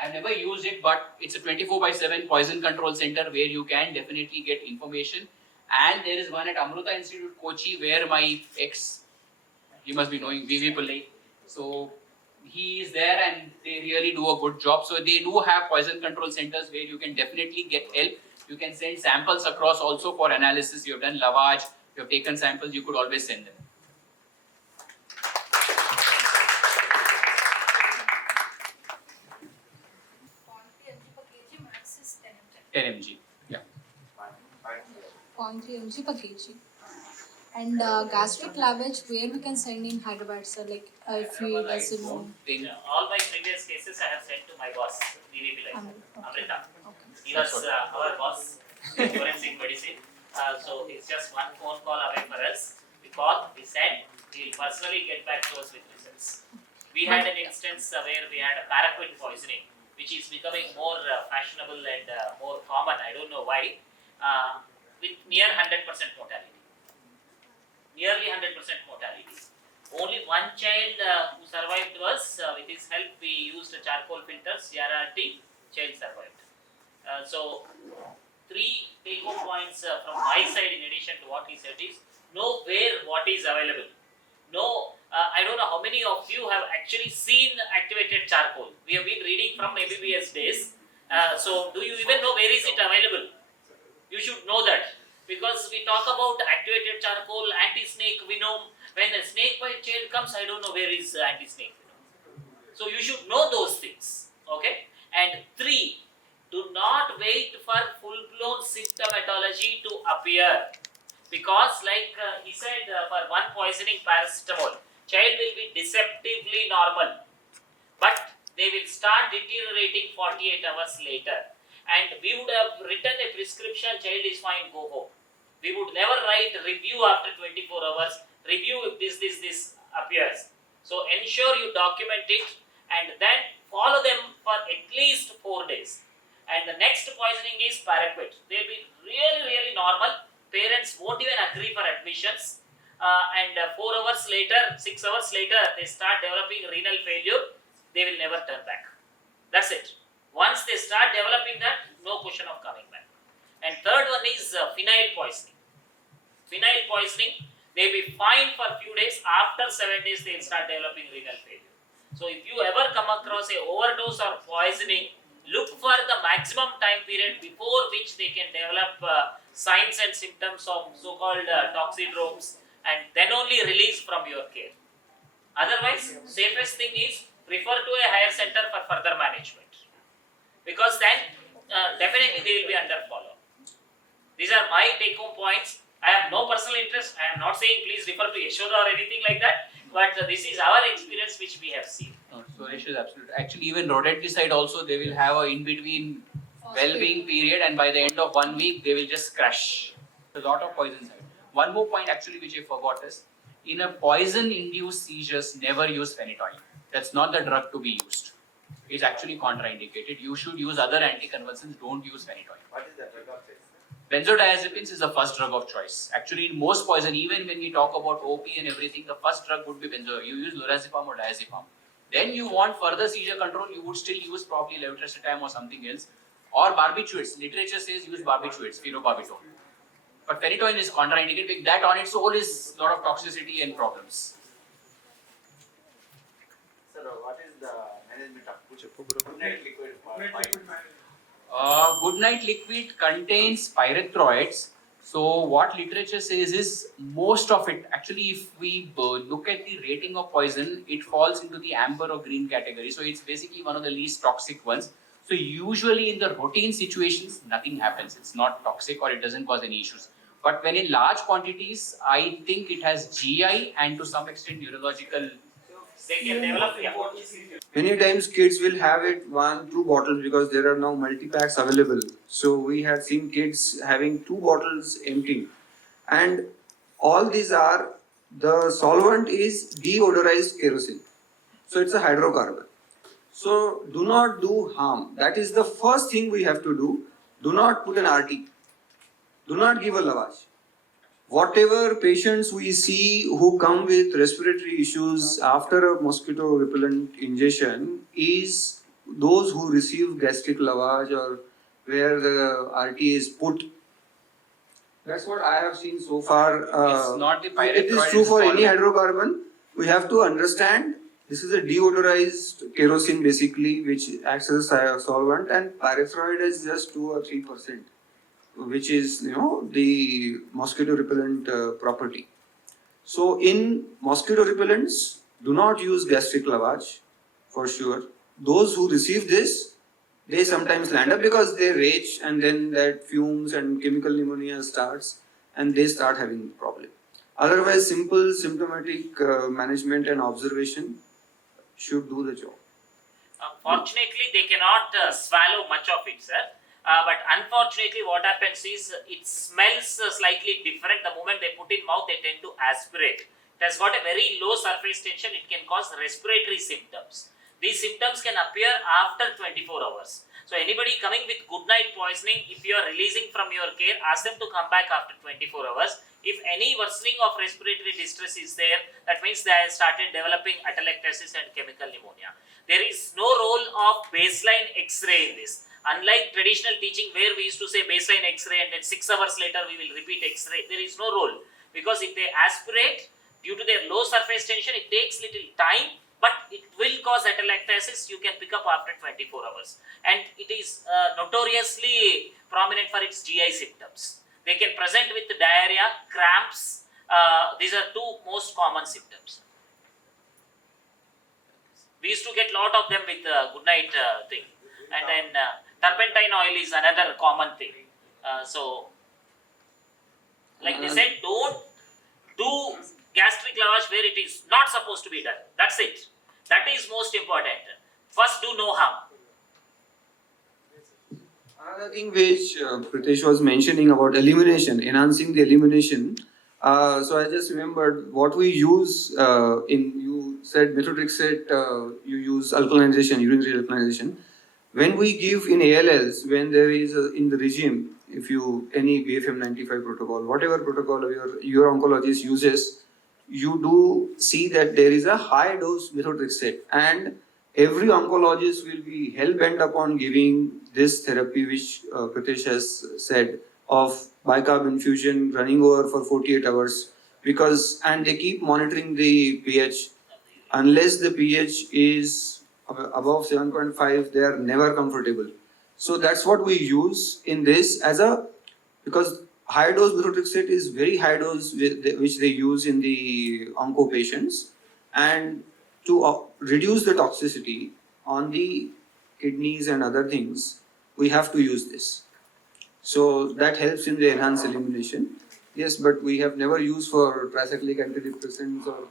I've never used it, but it's a 24/7 poison control center where you can definitely get information. And there is one at Amruta Institute, Kochi, where my ex, you must be knowing, VV Pillai. So he is there and they really do a good job. So they do have poison control centers where you can definitely get help. You can send samples across also for analysis. You have done lavage, you have taken samples, you could always send them. kg, max is 10 mg. 10 mg. Yeah. 0.3 mg per kg. And gastric lavage, where we can send in Hyderabad, sir, like if we doesn't know. Don't think. All my previous cases I have sent to my boss, VVP like Amrita. Okay. He was our boss in forensic medicine. So it's just one phone call away for us. We call, we send, he will personally get back to us with results. We had an instance where we had a paraquat poisoning, which is becoming more fashionable and more common. I don't know why. With near 100% mortality. Nearly 100% mortality. Only one child who survived was, with his help, we used charcoal filters, CRRT, child survived. So, three take-home points from my side in addition to what he said is, know where what is available. Know, I don't know how many of you have actually seen activated charcoal. We have been reading from MBBS days. So, do you even know where is it available? You should know that. Because we talk about activated charcoal, anti-snake venom. When a snake bite child comes, I don't know where is anti-snake venom. So you should know those things. Okay? And three, do not wait for full-blown symptomatology to appear. Because like he said, for one poisoning paracetamol, child will be deceptively normal. But they will start deteriorating 48 hours later. And we would have written a prescription, child is fine, go home. We would never write review after 24 hours, review if this appears. So ensure you document it and then follow them for at least 4 days. And the next poisoning is paraquat. They will be really normal. Parents won't even agree for admissions. And 4 hours later, 6 hours later, they start developing renal failure. They will never turn back. That's it. Once they start developing that, no question of coming back. And third one is phenyl poisoning. Phenyl poisoning, they will be fine for a few days. After 7 days, they will start developing renal failure. So if you ever come across a overdose or poisoning, look for the maximum time period before which they can develop signs and symptoms of so-called toxidromes, and then only release from your care. Otherwise, safest thing is refer to a higher center for further management. Because then definitely they will be under follow. These are my take-home points. I have no personal interest. I am not saying please refer to Yashoda or anything like that. But this is our experience which we have seen. So Suresh is absolute. Actually, even rodenticide also, they will have a in-between well-being period, and by the end of 1 week, they will just crash. A lot of poisons. One more point actually which I forgot is, in a poison-induced seizures, never use phenytoin. That's not the drug to be used. It's actually contraindicated. You should use other anticonvulsants. Don't use phenytoin. What is the drug of choice? Benzodiazepines is the first drug of choice. Actually, in most poison, even when we talk about OP and everything, the first drug would be benzo. You use lorazepam or diazepam. Then you want further seizure control, you would still use probably levetiracetam or something else, or barbiturates. Literature says use barbiturates, phenobarbital. But phenytoin is contraindicated because that on its own is a lot of toxicity and problems. Sir, what is the management of good night liquid for Good night mind? liquid management. Goodnight liquid contains pyrethroids, So what literature says is most of it, actually if we look at the rating of poison, it falls into the amber or green category. So it's basically one of the least toxic ones. So usually in the routine situations, nothing happens. It's not toxic or it doesn't cause any issues. But when in large quantities, I think it has GI and to some extent neurological. They can develop. Yeah. Many times kids will have it 1-2 bottles because there are now multi-packs available. So we have seen kids having 2 bottles empty. And all these are, the solvent is deodorized kerosene. So it's a hydrocarbon. So do not do harm. That is the first thing we have to do. Do not put an RT. Do not give a lavage. Whatever patients we see who come with respiratory issues after a mosquito repellent injection is those who receive gastric lavage or where the RT is put. That's what I have seen so far. It's not the pyrethroid. It is true for any hydrocarbon. We have to understand this is a deodorized kerosene basically, which acts as a solvent, and pyrethroid is just 2 or 3%. Which is, the mosquito repellent property. So in mosquito repellents, do not use gastric lavage for sure. Those who receive this, they sometimes land up because they rage and then that fumes and chemical pneumonia starts and they start having problem. Otherwise, simple symptomatic management and observation should do the job. Fortunately, they cannot swallow much of it, sir. But unfortunately, what happens is it smells slightly different. The moment they put in mouth, they tend to aspirate. It has got a very low surface tension. It can cause respiratory symptoms. These symptoms can appear after 24 hours. So anybody coming with good night poisoning, if you are releasing from your care, ask them to come back after 24 hours. If any worsening of respiratory distress is there, that means they have started developing atelectasis and chemical pneumonia. There is no role of baseline X-ray in this. Unlike traditional teaching where we used to say baseline X-ray and then 6 hours later we will repeat X-ray, there is no role. Because if they aspirate, due to their low surface tension, it takes little time, but it will cause atelectasis. You can pick up after 24 hours. And it is notoriously prominent for its GI symptoms. They can present with diarrhea, cramps. These are 2 most common symptoms. We used to get lot of them with good night thing. And then turpentine oil is another common thing. So, like they said, don't do gastric lavage where it is not supposed to be done. That's it. That is most important. First, do no harm. Another thing which Pritesh was mentioning about elimination, enhancing the elimination. So I just remembered what we use you said methotrexate, you use alkalinization, urinary alkalinization. When we give in ALLs, when there is in the regime, if you any BFM 95 protocol, whatever protocol your oncologist uses, you do see that there is a high dose methotrexate, and every oncologist will be hell bent upon giving this therapy, which Pritesh has said, of bicarb infusion running over for 48 hours, and they keep monitoring the pH. Unless the pH is above 7.5, they are never comfortable. So that's what we use in this because high dose methotrexate is very high dose which they use in the onco patients, and to reduce the toxicity on the kidneys and other things, we have to use this. So that helps in the enhanced elimination. Yes, but we have never used for tricyclic antidepressants or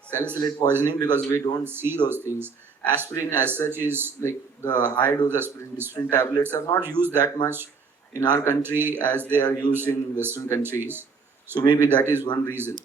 salicylate poisoning because we don't see those things. Aspirin as such is like the high dose aspirin, different tablets are not used that much in our country as they are used in Western countries. So maybe that is one reason.